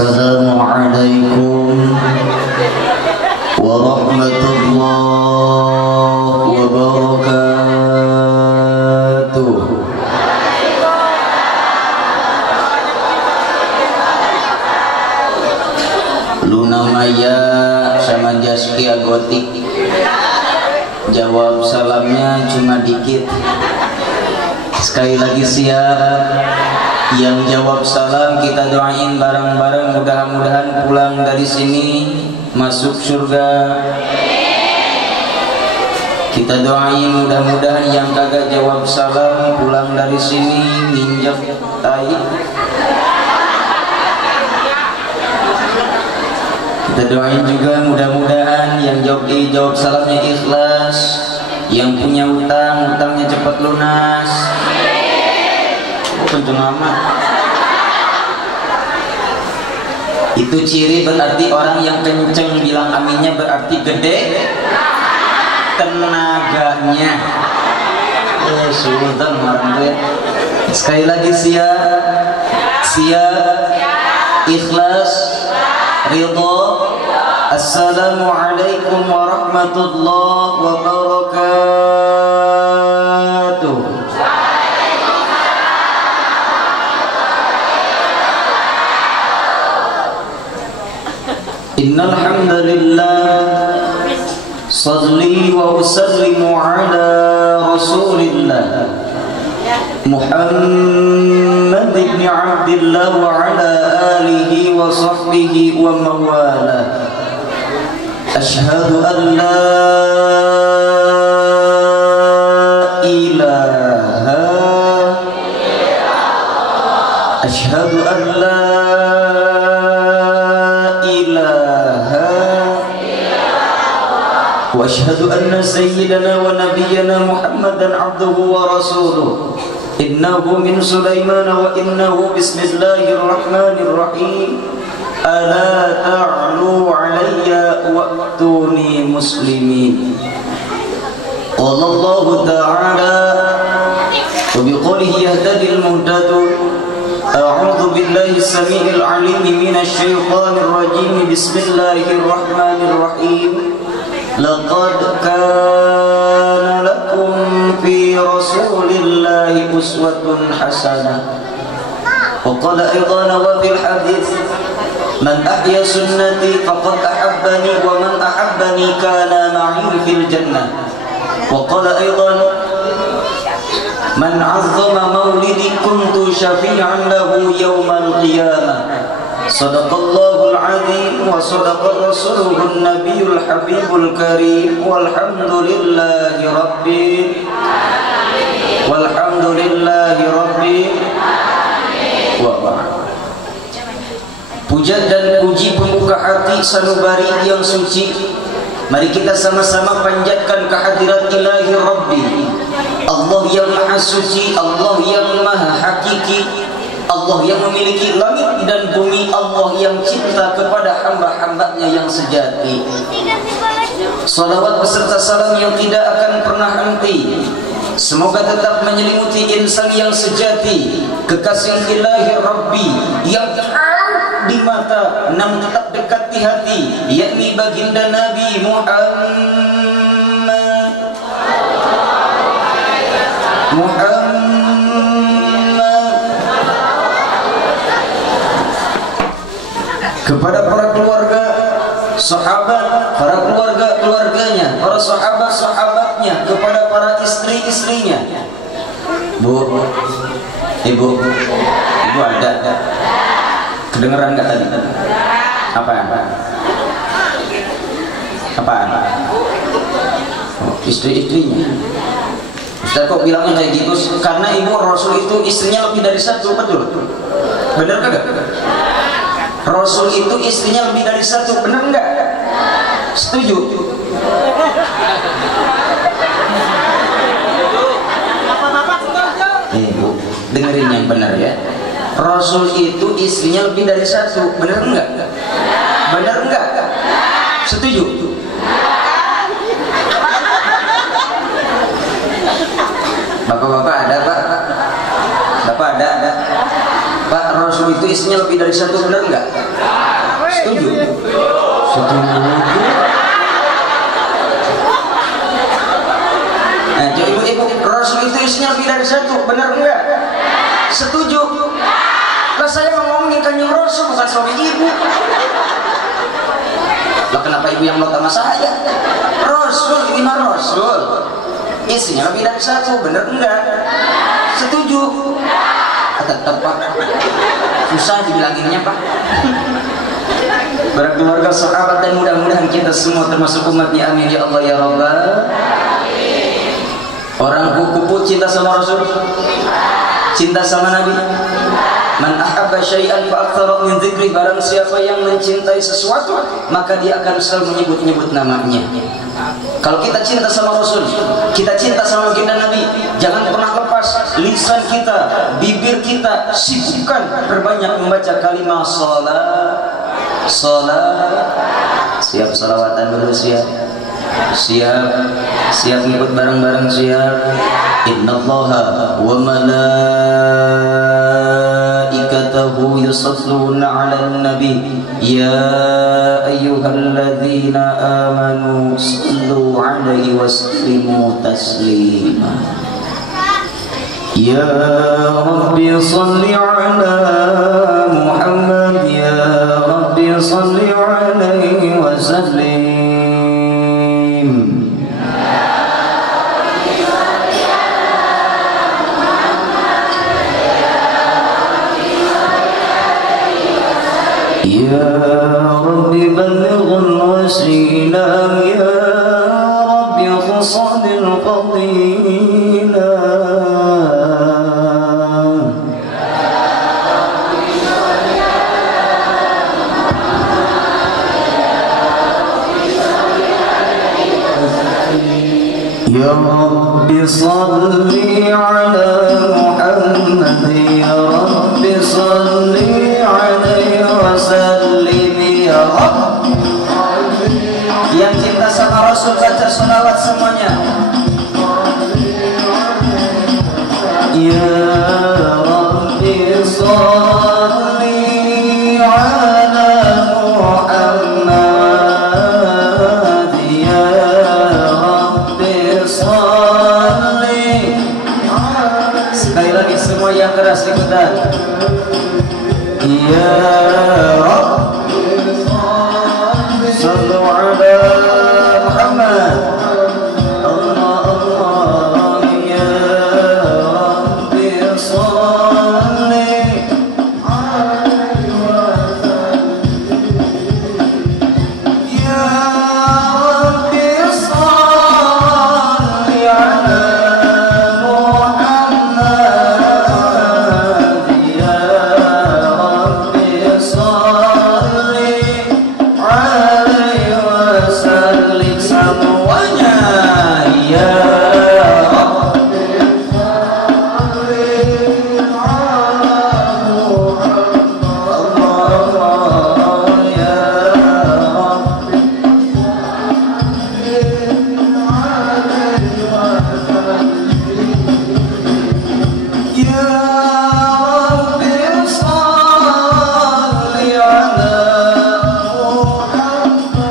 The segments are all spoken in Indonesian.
Assalamualaikum warahmatullahi wabarakatuh. Luna Maya sama Jaskia Gotik, jawab salamnya cuma dikit. Sekali lagi siap. Yang jawab salam kita doain bareng-bareng, mudah-mudahan pulang dari sini masuk surga. Kita doain mudah-mudahan yang kagak jawab salam pulang dari sini nginjek tai. Kita doain juga mudah-mudahan yang jawab salamnya ikhlas, yang punya utang utangnya cepat lunas. Kenceng amat. Itu ciri berarti orang yang kenceng bilang aminnya berarti gede tenaganya. Sultan marang tuh. Sekali lagi siap, ikhlas, ridho. Assalamualaikum warahmatullahi wabarakatuh. Innal hamdalillah salli wa usallimu ala rasulillah Muhammad ibn Abdillah wa ala alihi wa sahbihi wa mawala. Ashhadu an la ilaha ashhadu an la وأشهد أن سيدنا ونبينا محمدا عبده ورسوله إنه من سليمان وإنه بسم الله الرحمن الرحيم ألا تعلوا علي وأتوني مسلمين. قال الله تعالى وبقوله يهتدي المهتد. أعوذ بالله السميع العليم من الشيطان الرجيم. بسم الله الرحمن الرحيم. لقد كان لكم في رسول الله أسوة حسنة. وقال أيضا وفي الحديث من أحيا سنتي فقد أحبني ومن أحبني كان معي في الجنة. وقال أيضا من عظم مولدي كنت شفيعا له يوم القيامة. صدق الله العظيم وصدق رسوله النبي الحبيب الكريم والحمد لله ربي Puja dan puji pembuka hati sanubari yang suci. Mari kita sama-sama panjatkan kehadirat Ilahi Rabbi, Allah yang maha suci, Allah yang maha hakiki, Allah yang memiliki langit dan bumi, Allah yang cinta kepada hamba-hambanya yang sejati. Salawat beserta salam yang tidak akan pernah henti semoga tetap menyelimuti insan yang sejati, kekasih Ilahi Rabbi yang jauh di mata namun tetap dekat di hati, yakni baginda Nabi Muhammad kepada para keluarga, sahabat, para keluarga-keluarganya, para sahabat-sahabatnya, kepada para istri-istrinya. Ibu ada? Kedengeran nggak tadi? Apaan? Oh, istri-istrinya. Ustaz kok bilangnya kayak gitu? Karena ibu Rasul itu istrinya lebih dari satu, betul? Benar kagak? Rasul itu istrinya lebih dari satu, benar enggak? Setuju? Bu, dengerin yang benar ya. Rasul itu istrinya lebih dari satu, benar enggak? Benar enggak? Setuju? Bapak-bapak ada, Pak? Bapak ada? Pak, Rasul itu istrinya lebih dari satu, benar enggak? Setuju? Setuju. Nah, ibu-ibu, Rasul itu isinya lebih dari satu, benar enggak? Setuju? Lah saya mau ngomongin Kanjeng Rasul, bukan suami ibu. Lah kenapa ibu yang mau sama saya? Rasul, ini mah Rasul. Isinya lebih dari satu, benar enggak? Setuju? Tetap Pak. Susah dibilanginnya Pak. Para keluarga sahabat dan mudah-mudahan kita semua termasuk umatnya, amin ya Allah ya Rabbal. Orang kupu cinta sama Rasul, cinta sama Nabi. Man ahabba syai'an fa aktsara min dzikri, barang siapa yang mencintai sesuatu maka dia akan selalu menyebut-nyebut namanya. Kalau kita cinta sama Rasul, kita cinta sama baginda Nabi, jangan pernah lepas lisan kita, bibir kita sibukkan perbanyak membaca kalimat salat. Siap salawatan dulu, siap ngikut bareng-bareng, siap. Innallaha wa malaikatahu yusalluna 'alan nabi ya ayyuhalladzina amanu sallu 'alaihi wa sallimu taslima. Ya Rabbi salli 'ala Muhammad, ya Rabbi salli 'alaihi wa sallim. Ya Rabbi ballighul wasilah, ya Rabbi khusadil fadilah. Ya Rabbi salli ala Muhammad, ya Rabbi salli alaihi wa sallim, ya Rabbi. Yang cinta sama Rasul baca sholawat semuanya. Ya Rabbi salli ala Muhammad, ya Rabbi salli. Sekali lagi semua yang keras ikutan. Ya Rabbi sallu ala Muhammad. Allah Allah, ya Rabbi salli alaihi wa sallim. Ya Rabbi salli ala Muhammad, ya Rabbi salli alaihi wa sallim. Semuanya ya Rabbi salli ala Muhammad. Allah ya Rabbi salli alaihi wa sallim. Ya Rabbi salli ala Muhammad,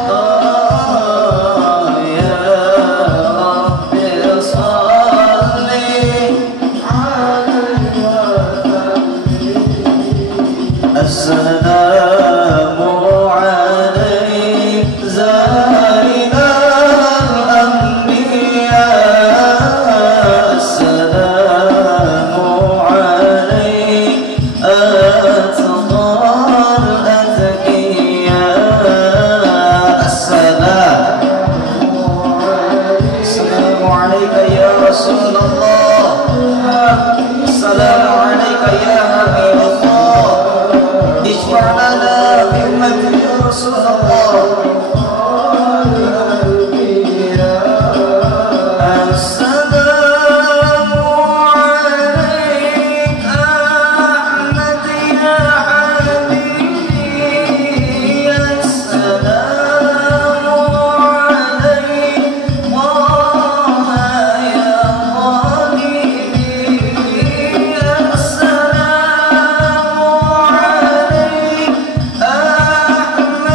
ya Rabbi salli alaihi wa sallim. Assalamu alayka zainal anbiya, assalamu alayka atqal atqiya. Assalamu alayka ya Rasulullah, assalamu alayka ya Habibullah, ishfa' lana bi ummati ya Rasulullah. Assalamu alayka Ahmad ya Habibi, assalamu alayka Taha ya Habibi, assalamu alayka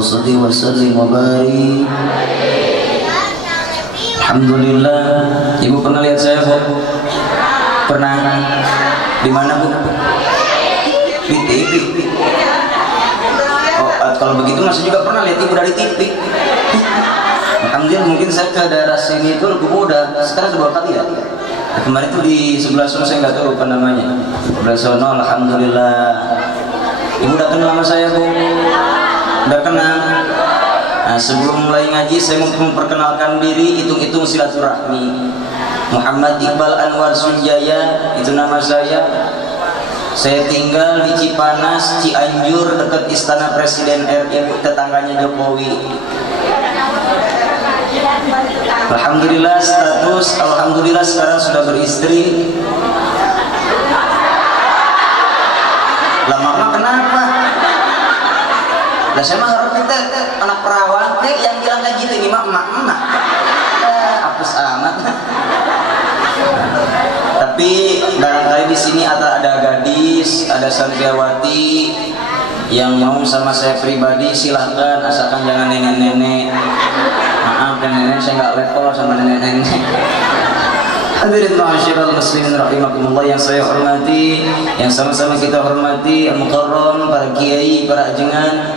Allahumma shalli wa sallim wa barik. Alhamdulillah. Ibu pernah lihat saya, Bu? Pernah? Di mana, Bu? Di TV. Oh, kalau begitu masih juga pernah lihat Ibu dari TV. Alhamdulillah, mungkin saya ke daerah sini itu udah sekarang kedua kali ya. Kemarin itu di sebelah sana saya nggak tahu apa namanya. Sebelah sana, alhamdulillah. Ibu udah kenal sama saya, Bu? Udah kenal? Nah, sebelum mulai ngaji saya mau memperkenalkan diri, hitung-hitung silaturahmi. Muhammad Iqbal Anwar Sunjaya, itu nama saya. Saya tinggal di Cipanas, Cianjur, dekat Istana Presiden RI, tetangganya Jokowi. Alhamdulillah status, alhamdulillah sekarang sudah beristri. Lama-lama kenapa? Lah saya mah harus kita anak perawan yang bilang kayak gitu, ini mah emak-emak. Hapus amat. Tapi barangkali di sini ada gadis, ada santriawati yang mau sama saya pribadi, silahkan, asalkan jangan nenek-nenek. Maaf dan nenek, saya nggak level sama nenek-nenek. Hadirin ma'asyiral muslimin rahimakumullah yang saya hormati, yang sama-sama kita hormati, al-mukarram, para kiai, para ajengan,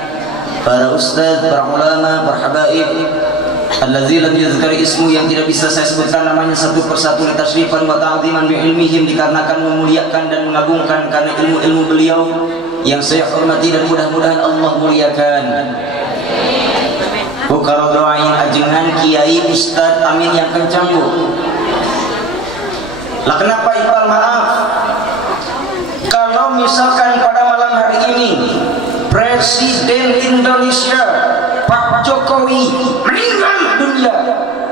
para ustaz, para ulama, para habaib, alladzi lam yuzkar ismu, yang tidak bisa saya sebutkan namanya satu persatu, tasyrifan wa ta'ziman bi ilmihim, dikarenakan memuliakan dan mengagungkan karena ilmu-ilmu beliau yang saya hormati dan mudah-mudahan Allah muliakan. Bu, kalau doain ajengan, kiai, ustaz, amin yang kencang, Bu. Lah kenapa Iqbal? Maaf, kalau misalkan pada malam hari ini Presiden Indonesia Pak Jokowi meninggal dunia,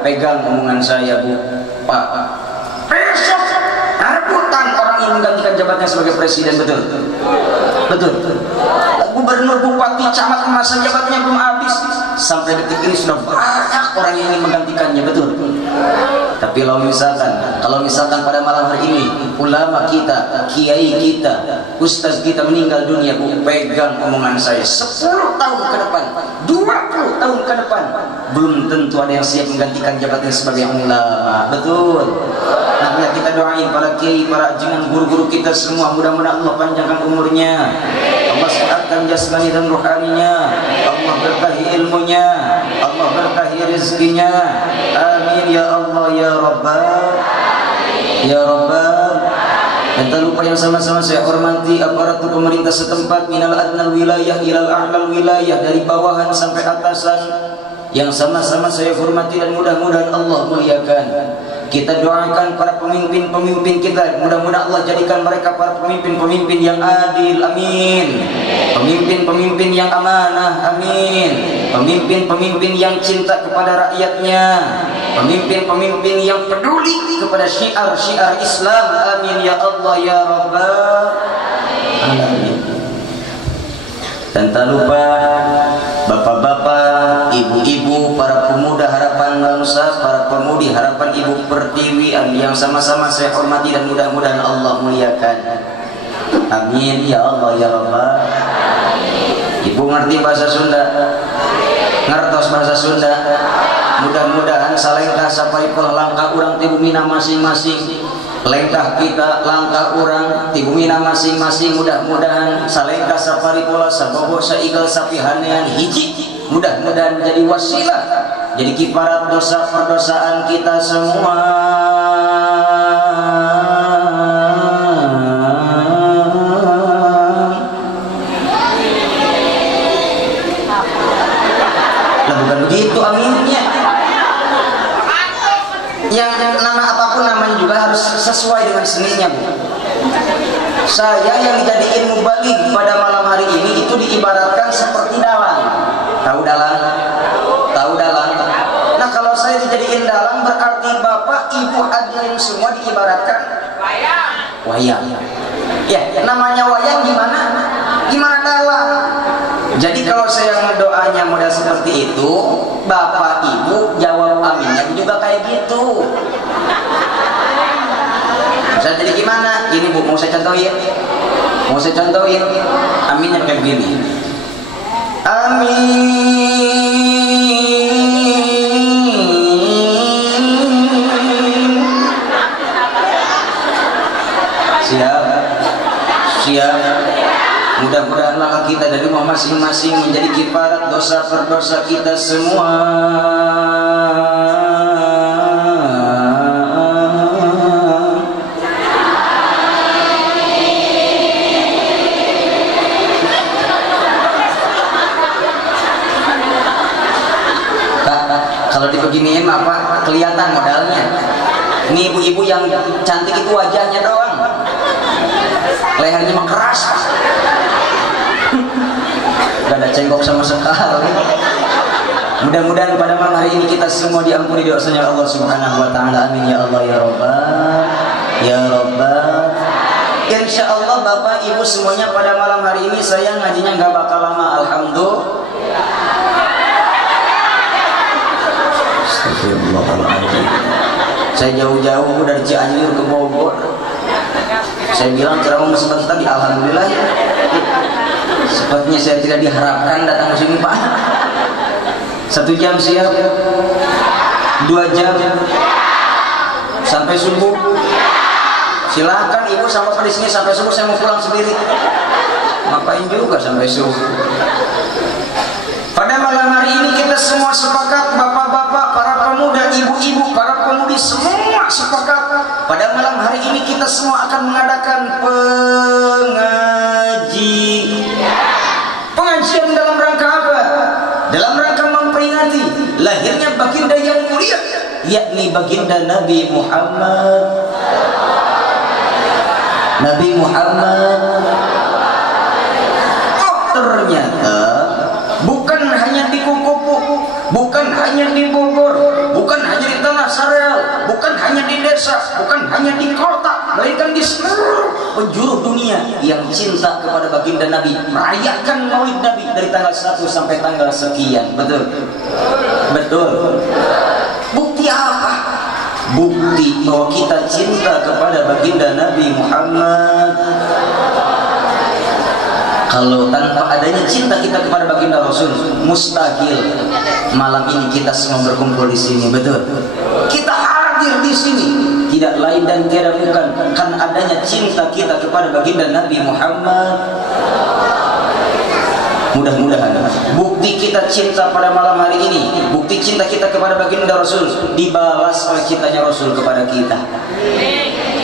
pegang omongan saya, Bu, Pak, besok rebutan orang yang menggantikan jabatannya sebagai presiden. Betul? Betul. Gubernur, bupati, camat masa jabatannya belum habis, sampai detik ini sudah banyak orang yang ingin menggantikannya. Betul? Tapi kalau misalkan pada malam hari ini ulama kita, kiai kita, ustaz kita meninggal dunia, Bu, pegang omongan saya, 10 tahun ke depan, 20 tahun ke depan, belum tentu ada yang siap menggantikan jabatannya sebagai ulama. Betul? Nah, kita doain para kiai, para ajengan, guru-guru kita semua, mudah-mudahan Allah panjangkan umurnya, Allah sehatkan jasmani dan rohaninya, Allah berkahi ilmunya, Allah berkahi rezekinya. Amin ya Allah ya Rabbal, ya Rabbal. Dan tak lupa yang sama-sama saya hormati aparatur pemerintah setempat, minal adnal wilayah ilal a'lal wilayah, dari bawahan sampai atasan, yang sama-sama saya hormati dan mudah-mudahan Allah muliakan. Kita doakan para pemimpin-pemimpin kita, mudah-mudahan Allah jadikan mereka para pemimpin-pemimpin yang adil, amin. Pemimpin-pemimpin yang amanah, amin. Pemimpin-pemimpin yang cinta kepada rakyatnya, pemimpin-pemimpin yang peduli kepada syiar-syiar Islam, amin ya Allah ya Rabbal alamin. Dan tak lupa bapak-bapak, ibu-ibu, para pemuda harapan bangsa, para pemudi harapan Ibu Pertiwi yang sama-sama saya hormati dan mudah-mudahan Allah muliakan. Amin ya Allah ya Rabbal. Ibu ngerti bahasa Sunda? Ngertos bahasa Sunda? Mudah-mudahan salengkah saparipun langkah urang ti bumina masing-masing, lengkah kita langkah urang ti bumina masing-masing, mudah-mudahan salengkah saparipula sabogo saigal sapihanean hiji, mudah-mudahan menjadi wasilah, jadi kiparat dosa perdosaan kita semua. Lah bukan begitu aminnya. Yang nama apapun namanya juga harus sesuai dengan seninya, Bu. Saya yang dijadiin mubaligh pada malam hari ini itu diibaratkan seperti dalang. Tahu dalang? Tahu dalang? Nah, kalau saya dijadiin dalang berarti Bapak, Ibu, hadirin semua diibaratkan wayang. Ya, namanya wayang gimana? Gimana dalang? Jadi kalau saya doanya model seperti itu, Bapak Ibu jawab aminnya juga kayak gitu. Bisa jadi gimana? Ini Bu, mau saya contohin. Aminnya kayak gini. Amin. kita dari rumah masing-masing menjadi kifarat dosa perdosa kita semua. Kalau dibeginiin apa kelihatan modalnya. Ini ibu-ibu yang cantik itu wajahnya doang, lehernya mah keras, gak ada cengkok sama sekali. Mudah-mudahan pada malam hari ini kita semua diampuni dosanya Allah Subhanahu wa taala. Amin ya Allah ya Rabbal ya Rabbal. Insya Allah Bapak Ibu semuanya pada malam hari ini saya ngajinya nggak bakal lama. Alhamdulillah. Astagfirullahaladzim. Saya jauh-jauh dari Cianjur ke Bogor. Saya bilang ceramah sebentar di alhamdulillah. Sepertinya saya tidak diharapkan datang ke sini Pak. 1 jam siap, 2 jam sampai subuh. Silakan Ibu sampai di sini sampai subuh, saya mau pulang sendiri. Ngapain juga sampai subuh. Pada malam hari ini kita semua sepakat, bapak-bapak, para pemuda, ibu-ibu, para pemudi, semua sepakat. Pada malam hari ini kita semua akan mengadakan pengajian dalam rangka apa? Dalam rangka memperingati lahirnya baginda yang mulia, yakni baginda Nabi Muhammad. Nabi Muhammad. Oh, ternyata bukan hanya di Kukupu, bukan hanya di Bogor, bukan hanya di Tanah Sareal, bukan hanya di desa, bukan hanya di kota, melainkan di seluruh penjuru dunia yang cinta kepada baginda Nabi merayakan Maulid Nabi dari tanggal 1 sampai tanggal sekian. Betul? Betul. Bukti apa? Bukti bahwa kita cinta kepada baginda Nabi Muhammad. Kalau tanpa adanya cinta kita kepada baginda Rasul, mustahil malam ini kita semua berkumpul di sini. Betul? Kita hadir di sini tidak lain dan tiada bukan karena adanya cinta kita kepada baginda Nabi Muhammad. Mudah-mudahan bukti kita cinta pada malam hari ini, bukti cinta kita kepada baginda Rasul dibalas oleh cintanya Rasul kepada kita.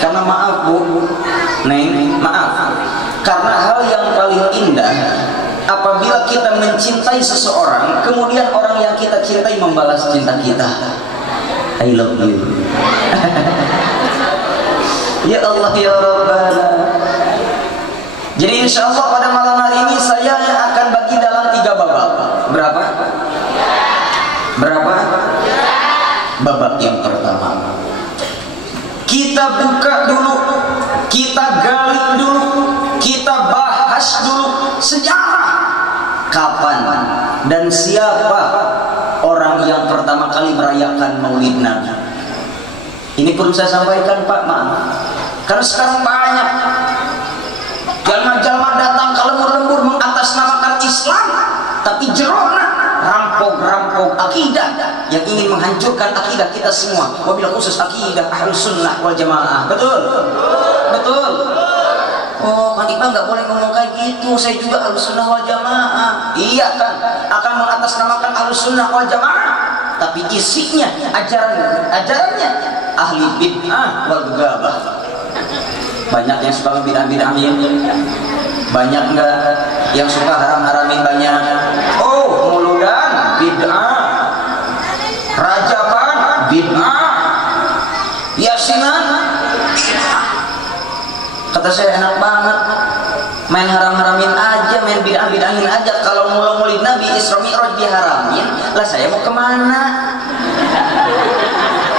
Karena maaf Bu, Neng, maaf. Karena hal yang paling indah apabila kita mencintai seseorang, kemudian orang yang kita cintai membalas cinta kita. I love you. Ya Allah ya Rabbana. Jadi insya Allah pada malam hari ini saya akan bagi dalam 3 babak. Berapa? Berapa? Babak yang pertama, kita buka dulu, kita gali dulu, kita bahas dulu sejarah kapan dan siapa orang yang pertama kali merayakan Maulid Nabi. Ini perlu saya sampaikan Pak, maaf. Karena sekarang banyak jalma-jalma datang ke lembur-lembur mengatasnamakan Islam, tapi jerona rampok-rampok akidah yang ingin menghancurkan akidah kita semua. Wabil khusus akidah Ahlus Sunnah wal Jamaah. Betul? Betul? Oh, Kang Iqbal nggak boleh ngomong kayak gitu. Saya juga Ahlus Sunnah wal Jamaah. Iya kan? Akan mengatasnamakan Ahlus Sunnah wal Jamaah, tapi isinya ajarannya ahli bid'ah wal gabah. Banyak yang suka bid'ah-bid'ahin, banyak enggak yang suka haram-haramin banyak. Oh, muludan bid'ah, rajaban bid'ah, yasinan bid'ah. Kata saya enak banget, main haram-haramin aja, main bid'ah-bid'ahin aja. Kalau Maulid Nabi Isra Mi'raj diharamin, lah saya mau kemana?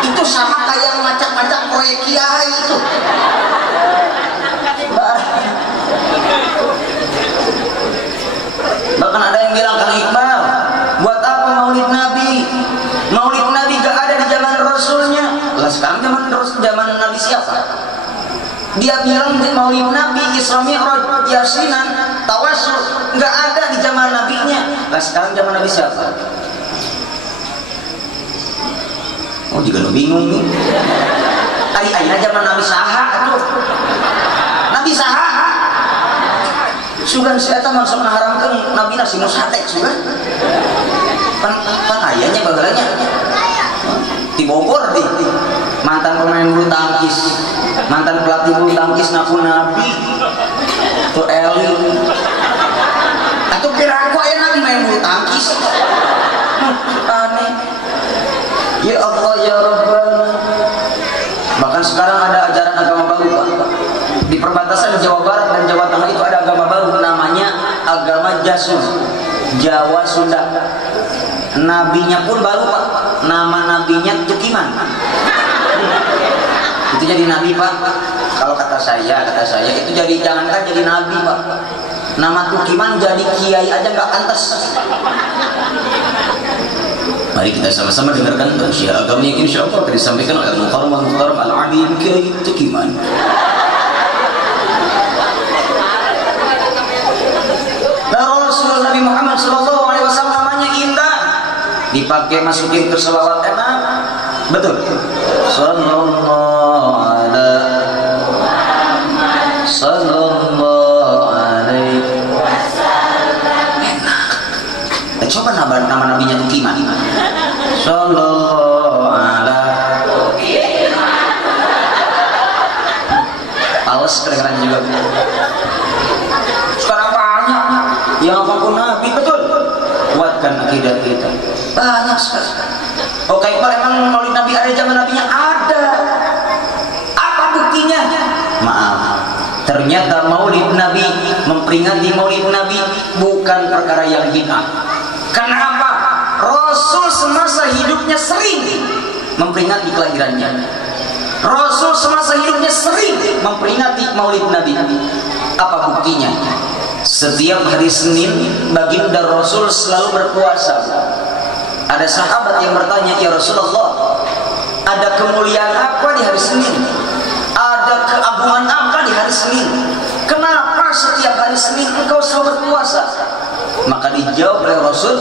Itu sama kayak macam-macam proyek kiai itu. Bahkan ada yang bilang, Kang Iqbal, buat apa Maulid Nabi? Maulid Nabi gak ada di zaman Rasulnya. Lah sekarang zaman Nabi siapa? Dia bilang di Maulid Nabi Isra Mi'raj, Yasinan, Tawassul gak ada di zaman Nabinya. Lah sekarang zaman Nabi siapa? Oh juga lo bingung nih. Aina zaman Nabi saha tuh. Nabi saha. sugan si eta maksud ngaharamkeun nabi nasi musatek sugan pan ayahnya bagelanya di Bogor di mantan pemain bulu tangkis, mantan pelatih bulu tangkis naku nabi tuh Eli atau kira aku ayah nabi main bulu tangkis aneh ya Allah ya Rabbana. Bahkan sekarang ada ajaran agama baru Pak. Di perbatasan Jawa Barat dan Jawa Tengah itu ada agama baru namanya agama Jasus, Jawa Sunda. Nabinya pun baru Pak, nama nabinya Tukiman. Itu jadi nabi Pak. Kalau kata saya itu jadi jangankan jadi nabi Pak. Nama Tukiman jadi kiai aja nggak pantas. Mari kita sama-sama dengarkan tausiah agama yang insya Allah akan disampaikan oleh Al-Mukarram Al-Alim Kiai Tukiman. Rasul Nabi Muhammad SAW namanya indah, dipakai masukin ke selawat enak, betul. Sallallahu alaihi wasallam. Enak. Coba nama nabinya Tukiman. Sallallahu alaihi Pales kedengeran juga. Sekarang banyak yang apapun nabi betul. Kuatkan akidah kita. Banyak sekali. Oke, kalau emang maulid nabi ada zaman nabinya ada. Apa buktinya? Maaf. Ternyata maulid nabi, memperingati maulid nabi bukan perkara yang bid'ah. Kenapa? Rasul semasa hidupnya sering memperingati kelahirannya. Rasul semasa hidupnya sering memperingati maulid Nabi. Apa buktinya? Setiap hari Senin baginda Rasul selalu berpuasa. Ada sahabat yang bertanya, ya Rasulullah, ada kemuliaan apa di hari Senin? Ada keagungan apa di hari Senin? Kenapa setiap hari Senin engkau selalu berpuasa? Maka dijawab oleh Rasul,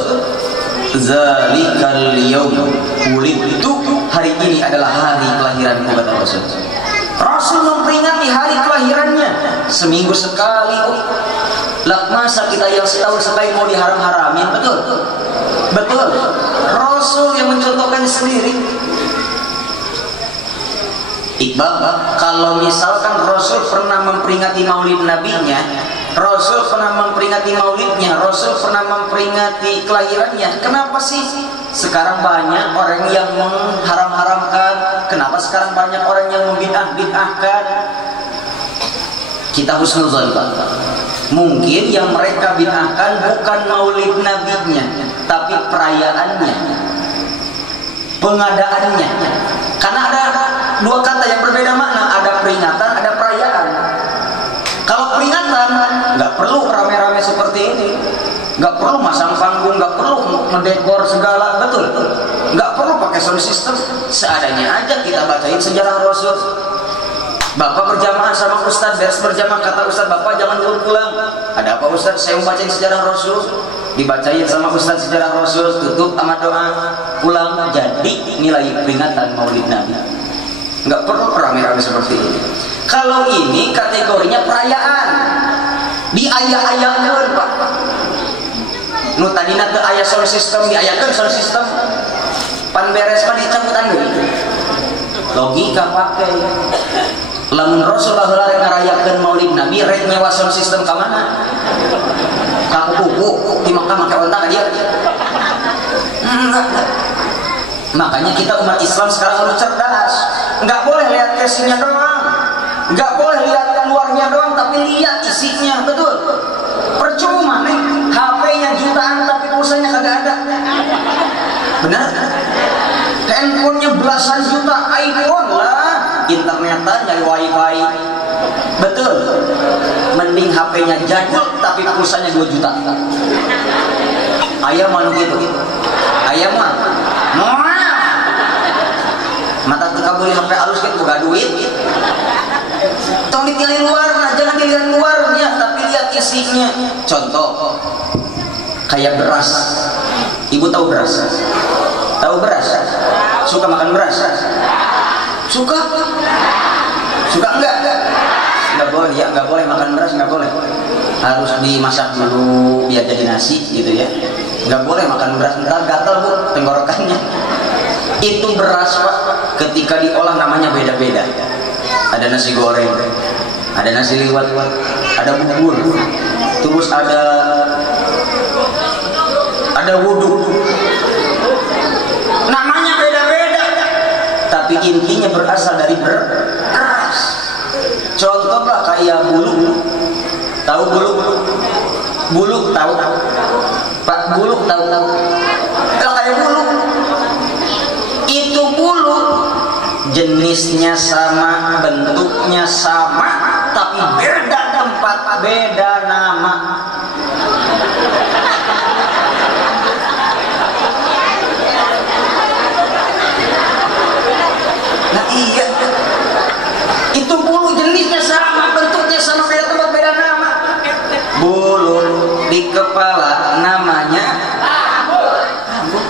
zalikal yaum wulidtu, hari ini adalah hari kelahiranku, kata Rasul. Rasul memperingati hari kelahirannya seminggu sekali. Lah masa kita yang setahun sekali mau diharam-haramin? Betul? Betul. Rasul yang mencontohkannya sendiri. Iqbal, kalau misalkan Rasul pernah memperingati maulid nabinya, Rasul pernah memperingati maulidnya, Rasul pernah memperingati kelahirannya, kenapa sih sekarang banyak orang yang mengharam-haramkan? Kenapa sekarang banyak orang yang membid'ah-bid'ahkan? Kita husnuzan Pak. Mungkin yang mereka bid'ahkan bukan maulid nabinya, tapi perayaannya, pengadaannya. Karena ada dua kata yang berbeda makna, ada peringatan, ada perayaan. Kalau peringatan nggak perlu rame-rame seperti ini, nggak perlu masang panggung, nggak perlu mendekor segala, betul? Nggak perlu pakai sound system, seadanya aja kita bacain sejarah Rasul. Bapak berjamaah sama Ustadz, beres berjamaah kata Ustadz, Bapak jangan pulang. Ada apa Ustadz? Saya mau bacain sejarah Rasul. Dibacain sama Ustadz sejarah Rasul, tutup sama doa, pulang. Jadi nilai peringatan maulid Nabi. Nggak perlu rame-rame seperti ini. Kalau ini kategorinya perayaan, diayak-ayakan Pak. Nu tadina teu aya sound system, diayakeun sound system. Pan beres mah dicabutan deui. Logika pakai. Lamun Rasulullah rek ngarayakeun maulid Nabi rek nyewa sound system ka mana? Ka kuku di Makkah make onta ka dia. Makanya kita umat Islam sekarang harus cerdas. Enggak boleh lihat casingnya doang, enggak boleh lihat luarnya doang, tapi lihat isinya, betul? Percuma nih, HP-nya jutaan tapi pulsanya kagak ada. Benar? Handphonenya belasan juta, iPhone lah, internetan nyari wifi, betul? Mending HP-nya jadul tapi pulsanya 2 juta. Ayam mana gitu? Ayam mah? Mata terkabuli HP halus gitu, gak duit. Tong dipilih luar, nah jangan dilihat luarnya, tapi lihat isinya. Contoh, kayak beras. Ibu tahu beras? Tahu beras? Suka makan beras? Suka? Suka enggak? nggak boleh ya, nggak boleh makan beras, nggak boleh, harus dimasak dulu biar jadi nasi gitu ya. Nggak boleh makan beras, ntar gatal bu tenggorokannya. Itu beras pak, ketika diolah namanya beda-beda. Ada nasi goreng, ada nasi liwet, ada bubur, terus ada wudhu. Namanya beda-beda, tapi intinya berasal dari beras. Contoh lah kayak bulu, tahu bulu? Bulu tahu? Pak bulu tahu? Kalau kayak bulu, itu bulu jenisnya sama, bentuknya sama, tapi beda tempat, beda nama. Nah iya, itu bulu jenisnya sama, bentuknya sama, beda tempat, beda nama. Bulu di kepala namanya rambut.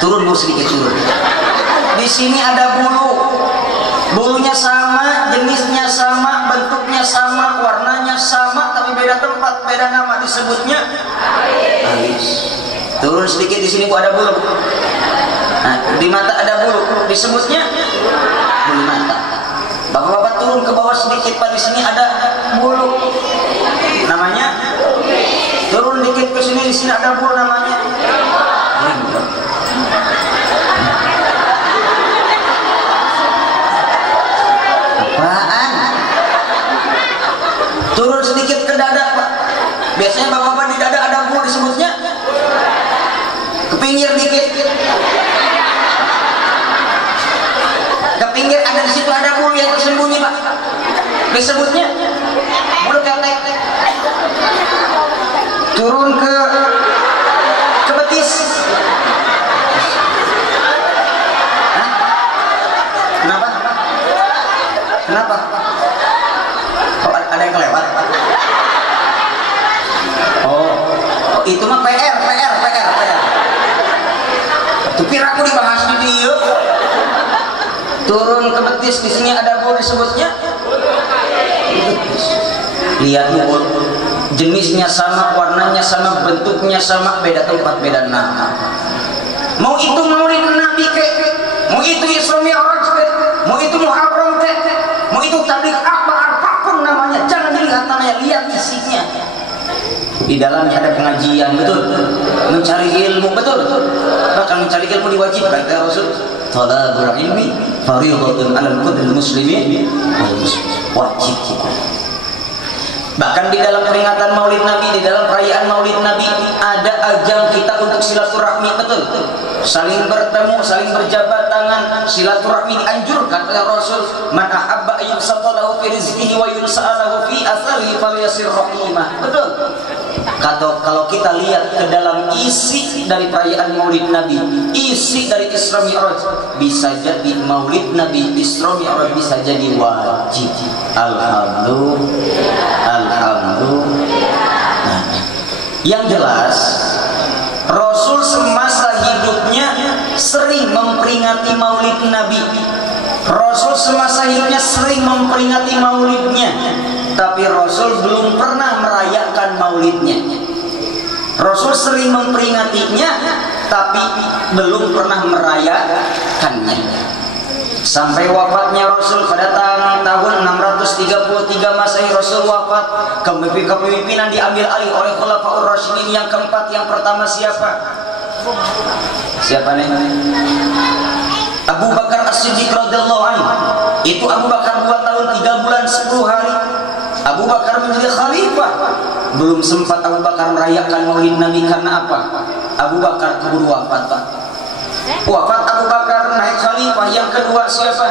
Turun bu sedikit turun. Di sini ada bulu, bulunya sama, jenisnya sama, bentuknya sama, warnanya sama, tapi beda tempat, beda nama, disebutnya alis. Turun sedikit di sini bu ada bulu. Nah, di mata ada bulu, disebutnya bulu mata. Bapak-bapak turun ke bawah sedikit pak, di sini ada bulu, namanya. Turun dikit ke sini, di sini ada bulu, namanya jenggot. Apaan? Turun sedikit ke dada pak. Biasanya bapak-bapak di dada ada bulu, disebutnya ke pinggir dikit. Ke pinggir ada, di situ ada bulu yang tersembunyi pak, disebutnya bulu ketek. Turun ke betis. Hah? Kenapa? Kenapa? Oh, ada yang kelewat. Oh, itu mah PR. Itu piraku dibahas di dia. Turun ke betis, di sini ada bulu, disebutnya betis. Lihat bulu, jenisnya sama, warnanya sama, bentuknya sama, beda tempat, beda nama. Mau itu maulid Nabi ke, mau itu Isra Mi'raj ke, mau itu Muharram ke, mau itu tabligh apapun namanya, jangan dilihat namanya, lihat isinya. Di dalamnya ada pengajian, betul, mencari ilmu, betul, bahkan mencari ilmu diwajibkan kata Rasul. Talabul ilmi fardhatun 'alal kulli muslimin wal muslim, wajib kita. Bahkan di dalam peringatan Maulid Nabi, di dalam perayaan Maulid Nabi ada ajang kita untuk silaturahmi, betul. Saling bertemu, saling berjabat tangan, silaturahmi dianjurkan oleh Rasul. Man ahabba ayyusatalahu fi rizqihi wa yunsa'alahu fi atharihi falyasir rahimah. Betul. Kalau kita lihat ke dalam isi dari perayaan Maulid Nabi, isi dari Isra Mi'raj, bisa jadi Maulid Nabi, Isra Mi'raj bisa jadi wajib. Alhamdulillah. Yang jelas, Rasul semasa hidupnya sering memperingati Maulid Nabi. Rasul semasa hidupnya sering memperingati maulidnya, tapi Rasul belum pernah merayakan maulidnya. Rasul sering memperingatinya, tapi belum pernah merayakannya. Sampai wafatnya Rasul pada tahun 633 Masehi, Rasul wafat. Kepemimpinan diambil alih oleh Khulafaur Rasyidin yang keempat. Yang pertama siapa? Siapa nih? Abu Bakar As-Siddiq radhiyallahu anhu. Itu Abu Bakar 2 tahun 3 bulan 10 hari. Abu Bakar menjadi khalifah. Belum sempat Abu Bakar merayakan Maulid Nabi karena apa? Abu Bakar keburu wafat, Pak. Wafat Abu Bakar, naik khalifah. Yang kedua siapa?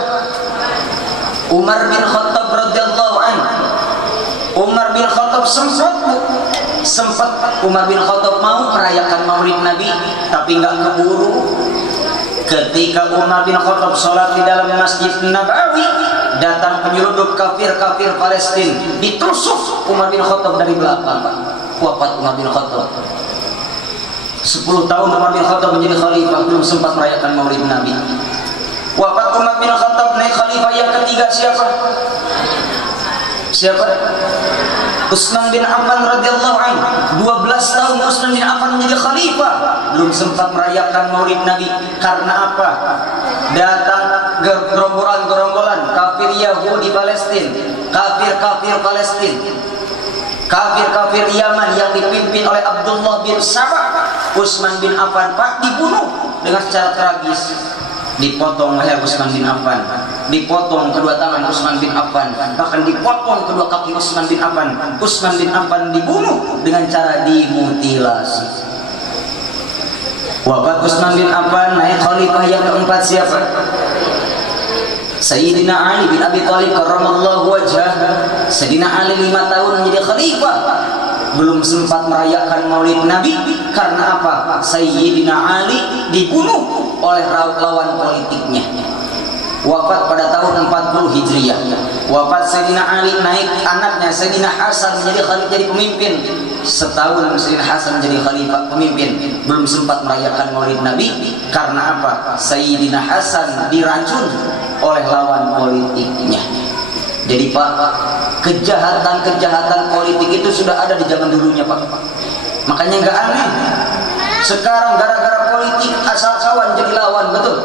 Umar bin Khattab radhiyallahu anhu. Umar bin Khattab sempat Umar bin Khattab mau merayakan Maulid Nabi, tapi nggak keburu. Ketika Umar bin Khattab sholat di dalam Masjid Nabawi, datang penyeruduk kafir-kafir Palestina, ditusuk Umar bin Khattab dari belakang. Wafat Umar bin Khattab. 10 tahun Umar bin Khattab menjadi khalifah, belum sempat merayakan Maulid Nabi. Wafat Umar bin Khattab, naik khalifah yang ketiga siapa? Siapa? Utsman bin Affan radhiyallahu anhu. 12 tahun Utsman bin Affan menjadi khalifah, belum sempat merayakan Maulid Nabi. Karena apa? Datang gerombolan kafir Yahudi Palestina, kafir Palestina, kafir Yaman yang dipimpin oleh Abdullah bin Sabah. Utsman bin Affan dibunuh dengan secara tragis. Dipotong leher Utsman bin Affan, dipotong kedua tangan Utsman bin Affan, bahkan dipotong kedua kaki Utsman bin Affan. Utsman bin Affan dibunuh dengan cara dimutilasi. Wafat Utsman bin Affan, naik khalifah yang keempat siapa? Sayyidina Ali bin Abi Thalib karramallahu wajhah. Sayyidina Ali 5 tahun menjadi khalifah, belum sempat merayakan Maulid Nabi. Karena apa? Sayyidina Ali dibunuh oleh lawan politiknya. Wafat pada tahun 40 Hijriah. Wafat Sayyidina Ali, naik anaknya Sayyidina Hasan menjadi khalifah, jadi pemimpin. Setahun Sayyidina Hasan menjadi khalifah pemimpin, belum sempat merayakan Maulid Nabi. Karena apa? Sayyidina Hasan diracun oleh lawan politiknya. Jadi Pak, kejahatan politik itu sudah ada di zaman dulunya Pak. Makanya nggak aneh sekarang gara-gara politik asal kawan jadi lawan, betul?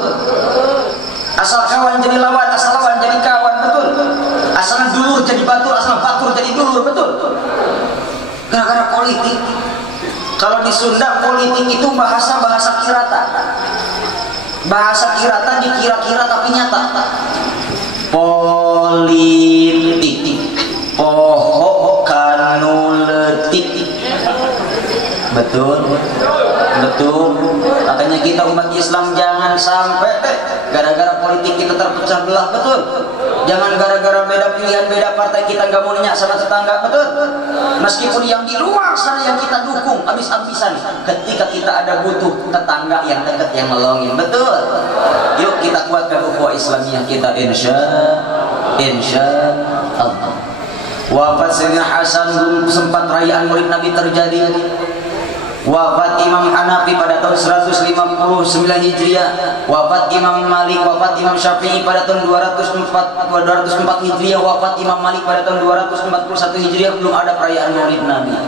Asal kawan jadi lawan, asal lawan jadi kawan, betul? Asal dulur jadi batur, asal batur jadi dulur, betul? Gara-gara politik. Kalau di Sunda politik itu bahasa kirata. Bahasa kirata dikira-kira tapi nyata. Politik pohok kanuletik. Betul. Makanya kita umat Islam jangan sampai gara-gara politik kita terpecah belah, betul? Jangan gara-gara beda pilihan, beda partai kita nggak mau nanya sama tetangga, betul? Meskipun yang di luar sana yang kita dukung habis-habisan, ketika kita ada butuh tetangga yang dekat yang nolongin, betul? Yuk kita kuatkan ukhuwah Islamiyah kita, insya Allah. Wafat Sayyidina Hasan, belum sempat perayaan Maulid Nabi terjadi. Wafat Imam Hanafi pada tahun 159 Hijriah. Wafat Imam Malik, wafat Imam Syafi'i pada tahun 204 Hijriah. Wafat Imam Malik pada tahun 241 Hijriah. Belum ada perayaan Maulid Nabi.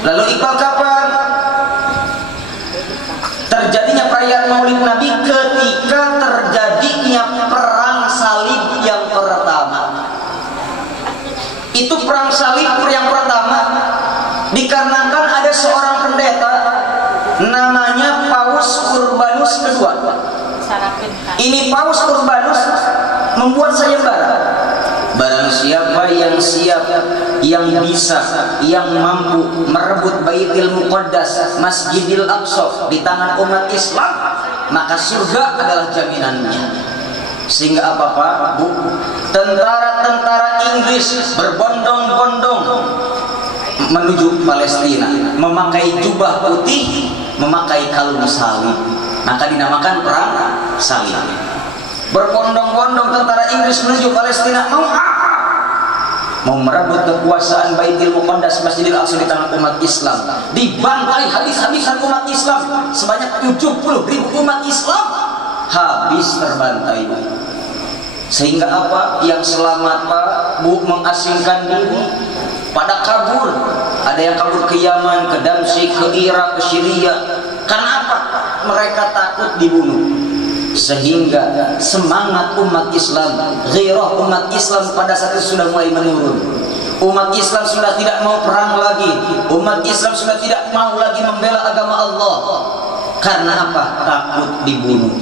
Lalu Iqbal, kapan terjadinya perayaan Maulid Nabi? Ketika terjadinya perang salib yang pertama. Itu perang salib yang pertama dikarenakan ada seorang pendeta namanya Paus Urbanus II. Ini Paus Urbanus membuat sayembara. Barang siapa yang siap, yang bisa, yang mampu merebut Baitul Muqaddas, Masjidil Aqsa di tangan umat Islam, maka surga adalah jaminannya. Sehingga apa Pak, Bu? Tentara-tentara Inggris berbondong-bondong menuju Palestina, memakai jubah putih, memakai kalung salib, maka dinamakan perang salib. Berbondong-bondong tentara Inggris menuju Palestina, mau apa? Mau merebut kekuasaan Baitul Muqaddas, Masjidil Aqsa di tangan umat Islam. Dibantai habis-habisan umat Islam, sebanyak 70.000 umat Islam habis terbantai. Sehingga apa? Yang selamat Pak, Bu, mengasingkan diri, pada kabur. Ada yang kabur ke Yaman, ke Damsyik, ke Irak, ke Syria. Karena apa? Mereka takut dibunuh. Sehingga semangat umat Islam, ghairah umat Islam pada saat itu sudah mulai menurun. Umat Islam sudah tidak mau perang lagi. Umat Islam sudah tidak mau lagi membela agama Allah. Karena apa? Takut dibunuh.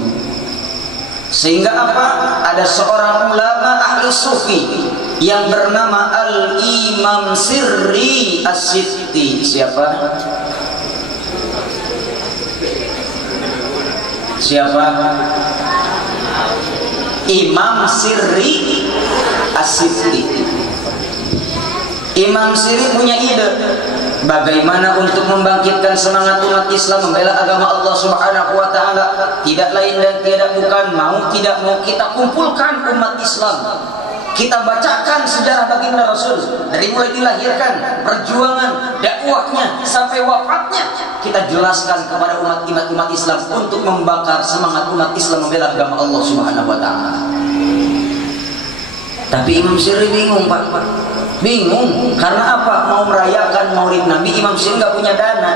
Sehingga apa? Ada seorang ulama ahli sufi yang bernama Al-Imam Sirri As-Sitti. Siapa? Imam Sirri As-Sitti. Imam Sirri punya ide bagaimana untuk membangkitkan semangat umat Islam membela agama Allah Subhanahu wa taala. Tidak lain dan tidak bukan, mau tidak mau kita kumpulkan umat Islam. Kita bacakan sejarah baginda Rasul dari mulai dilahirkan, perjuangan, dakwahnya sampai wafatnya. Kita jelaskan kepada umat Islam untuk membakar semangat umat Islam membela agama Allah Subhanahu wa taala. Tapi Imam Sirri bingung Pak. Bingung, karena apa? Mau merayakan maulid Nabi, Imam Syirri nggak punya dana.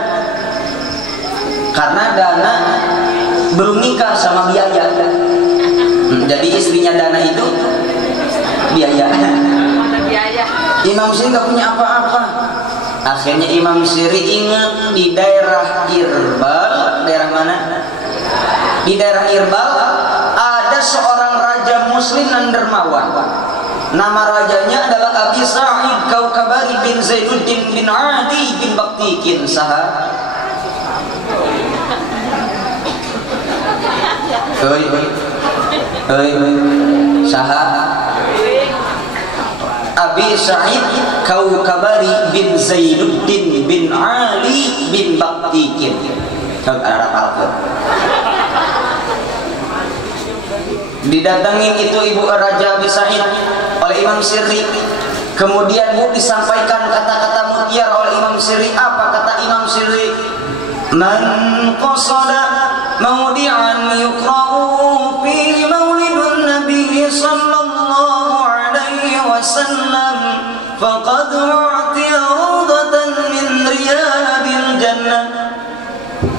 Karena dana belum nikah sama biaya. Jadi istrinya dana itu biaya. Imam Syirri nggak punya apa-apa. Akhirnya Imam Syirri ingat di daerah Irbal, daerah mana? Di daerah Irbal ada seorang raja muslim dan dermawan. Nama rajanya adalah Abi Sa'id Kaukabari bin Zainuddin bin Adi bin Baktikin saha. Saha Abi Sa'id Kaukabari bin Zainuddin bin Ali bin Baktikin. Didatangin itu ibu Raja Abi Sa'id oleh Imam Syirri. Kemudian disampaikan kata-kata mutiara oleh Imam Syirri. Apa kata Imam Syirri? Man qasada mawdi'an yuqra'u fi maulidun Nabi sallallahu alaihi wasallam faqad u'tiya rawdatan min riyadil jannah.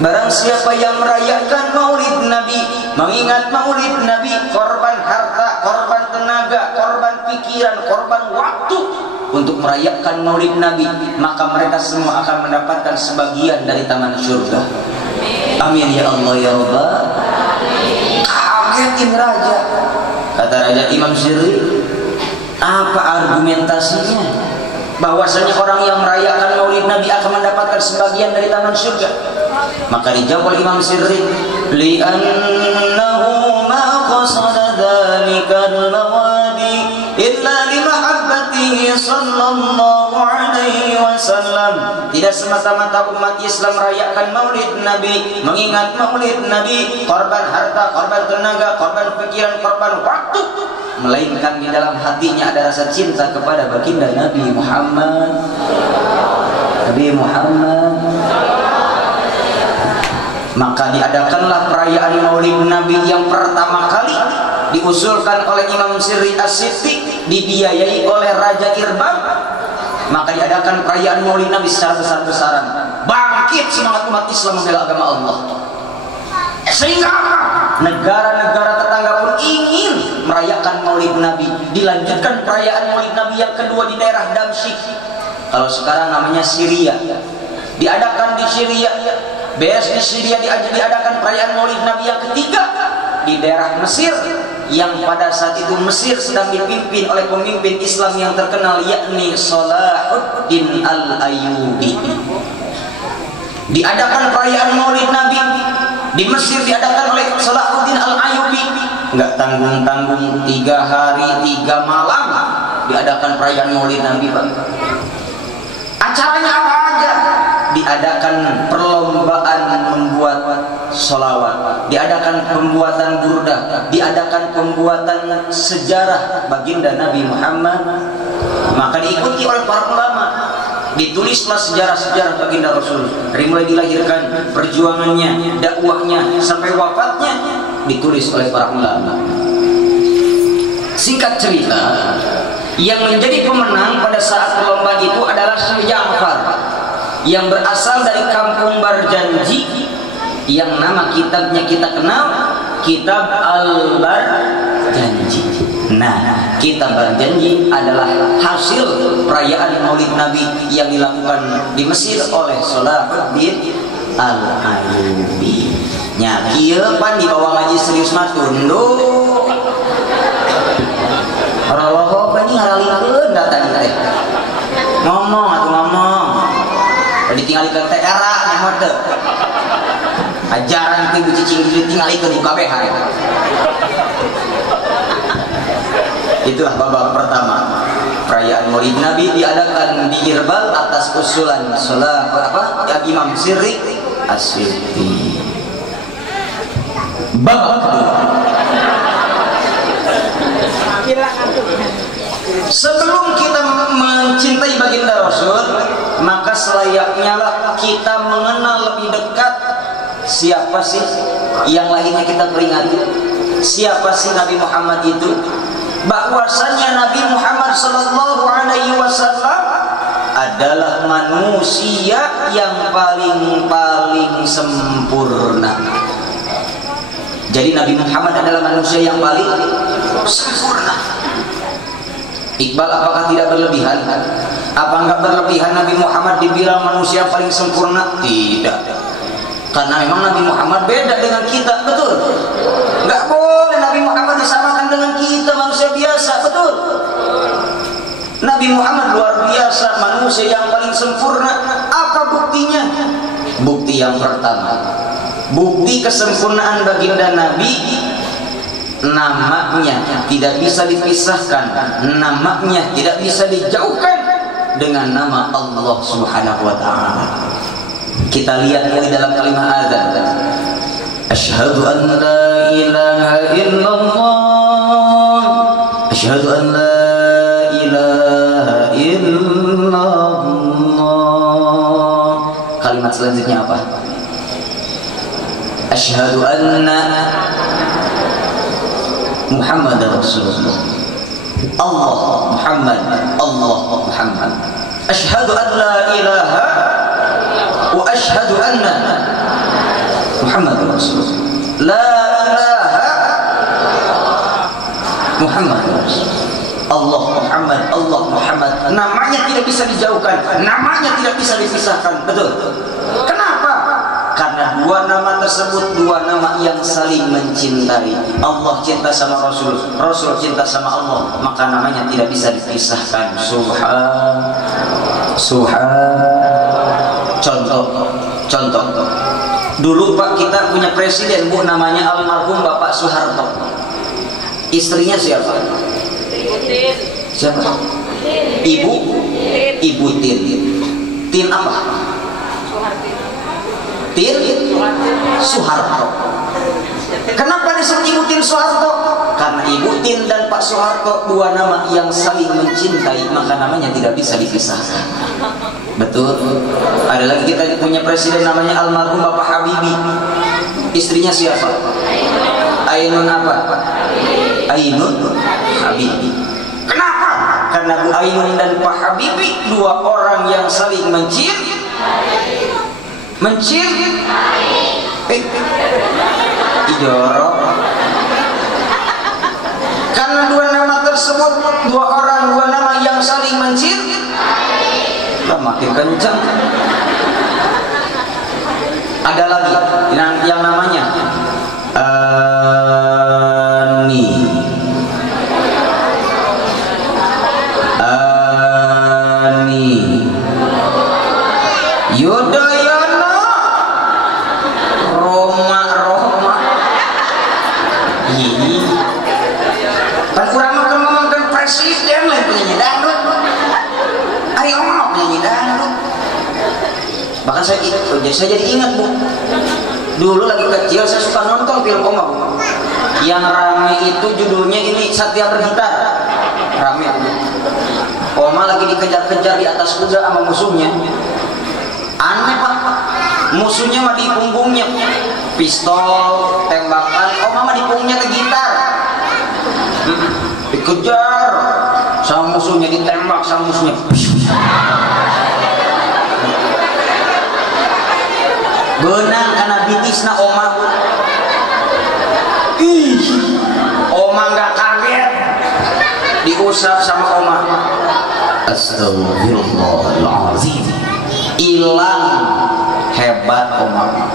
Barang siapa yang merayakan maulid Nabi, mengingat maulid Nabi, korban harta, korban tenaga, korban pikiran, korban waktu untuk merayakan maulid Nabi, maka mereka semua akan mendapatkan sebagian dari taman surga. Amin ya Allah ya Rabbal. Kagetin raja. Kata Raja Imam Syirri, apa argumentasinya bahwasanya orang yang merayakan maulid Nabi akan mendapatkan sebagian dari taman surga? Maka dijawab oleh Imam Syirri, li'annahu ma qasada dhalikal mawadi illa limahabbatihi sallallahu alaihi wasallam. Tidak semata-mata umat Islam merayakan maulid Nabi, mengingat maulid Nabi, korban harta, korban tenaga, korban pikiran, korban waktu, melainkan di dalam hatinya ada rasa cinta kepada baginda Nabi Muhammad. Nabi Muhammad. Maka diadakanlah perayaan maulid Nabi yang pertama kali diusulkan oleh Imam Syirri As-Siddiq, dibiayai oleh Raja Irbal. Maka diadakan perayaan maulid Nabi secara besar-besaran. Bangkit semangat umat Islam membela agama Allah. Sehingga negara-negara tetangga pun ingin merayakan maulid Nabi. Dilanjutkan perayaan maulid Nabi yang kedua di daerah Damsyik. Kalau sekarang namanya Syria. Diadakan di Syria. Beres di Syria diadakan perayaan maulid Nabi yang ketiga di daerah Mesir, yang pada saat itu Mesir sedang dipimpin oleh pemimpin Islam yang terkenal, yakni Salahuddin Al-Ayyubi. Diadakan perayaan maulid Nabi di Mesir, diadakan oleh Salahuddin Al-Ayyubi. Enggak tanggung-tanggung 3 hari 3 malam diadakan perayaan maulid Nabi, Pak. Acaranya apa aja? Diadakan perlombaan membuat sholawat, diadakan pembuatan burdah, diadakan pembuatan sejarah baginda Nabi Muhammad. Maka diikuti oleh para ulama, ditulislah sejarah-sejarah baginda Rasul dari mulai dilahirkan, perjuangannya, dakwahnya sampai wafatnya, ditulis oleh para ulama. Singkat cerita, yang menjadi pemenang pada saat perlombaan itu adalah Syekh Ja'far yang berasal dari kampung Barjanji, yang nama kitabnya kita kenal, Kitab Al-Barjanji. Nah, Kitab Barjanji adalah hasil perayaan maulid Nabi yang dilakukan di Mesir oleh Salahuddin Al-Ayyubi. Nya kieu pan dibawa ngaji serius mah tunduk. Rawaho ini ngaralikeun datang teh. Ngomong atuh ngomong. Ditinggalikeun teh era nyaho teu. Ajaran ti cicing ditinggalikeun ku kabeh. Itulah babak pertama. Perayaan Maulid Nabi diadakan di Irbal atas usulan Imam Syirri As-Siddiq. Babak kedua. Sebelum kita mencintai baginda Rasul, maka selayaknya lah kita mengenal lebih dekat siapa sih yang lainnya kita peringati, siapa sih Nabi Muhammad itu. bahwasanya Nabi Muhammad sallallahu alaihi wasallam adalah manusia yang paling sempurna. Jadi Nabi Muhammad adalah manusia yang paling sempurna. Iqbal, apakah tidak berlebihan? Apa enggak berlebihan Nabi Muhammad dibilang manusia paling sempurna? Tidak. Karena memang Nabi Muhammad beda dengan kita, betul? Enggak boleh Nabi Muhammad disamakan dengan kita manusia biasa, betul? Nabi Muhammad luar biasa, manusia yang paling sempurna. Apa buktinya? Bukti yang pertama, bukti kesempurnaan baginda Nabi, namanya tidak bisa dipisahkan, namanya tidak bisa dijauhkan dengan nama Allah Subhanahu wa ta'ala. Kita lihat di dalam kalimat azan, asyhadu an la ilaha illallah, asyhadu an la ilaha illallah. Kalimat selanjutnya apa? Asyhadu anna Muhammad Rasulullah. Allah Muhammad, Allah Muhammad. Asyhadu an la ilaha wa asyhadu anna Muhammad Rasulullah. La ilaha Muhammad Rasulullah. Allah Muhammad, Allah Muhammad. Namanya tidak bisa dijauhkan, namanya tidak bisa dipisahkan, betul? Kenapa? Karena dua nama tersebut dua nama yang saling mencintai. Allah cinta sama Rasul, Rasul cinta sama Allah, maka namanya tidak bisa dipisahkan. Contoh. Dulu Pak, kita punya presiden Bu, namanya almarhum Bapak Soeharto. Istrinya siapa? Siapa? Ibu Tin. Tin apa? Tin Soeharto. Kenapa disebut Ibu Tin Soeharto? Karena Ibu Tin dan Pak Soeharto dua nama yang saling mencintai, maka namanya tidak bisa dipisahkan. Betul. Ada lagi kita punya presiden namanya almarhum Bapak Habibie. Istrinya siapa? Ainun apa? Ainun Habibie. Kenapa? Karena Bu Ainun dan Pak Habibie dua orang yang saling Ijorok. Karena dua nama tersebut dua nama yang saling makin kencang. Ada lagi yang namanya Ani Yudhoyono, Roma. Ini kan kurang ngomongkan presiden lah, penyanyi dangdut. Ayo ngomong penyanyi dangdut. Bahkan saya jadi ingat Bu, dulu lagi kecil saya suka nonton film Oma Bu. Yang rame itu judulnya ini Satya Bergitar. Rame Bu. Oma lagi dikejar-kejar di atas kuda sama musuhnya. Aneh Pak, musuhnya mah di punggungnya pistol, tembakan. Oma mah di punggungnya gitar. Dikejar sama musuhnya, ditembak sama musuhnya. Benang karena bitisna Oma. Oma nggak kaget, diusap sama Oma. Astagfirullahaladzim. Hilang, hebat Oma.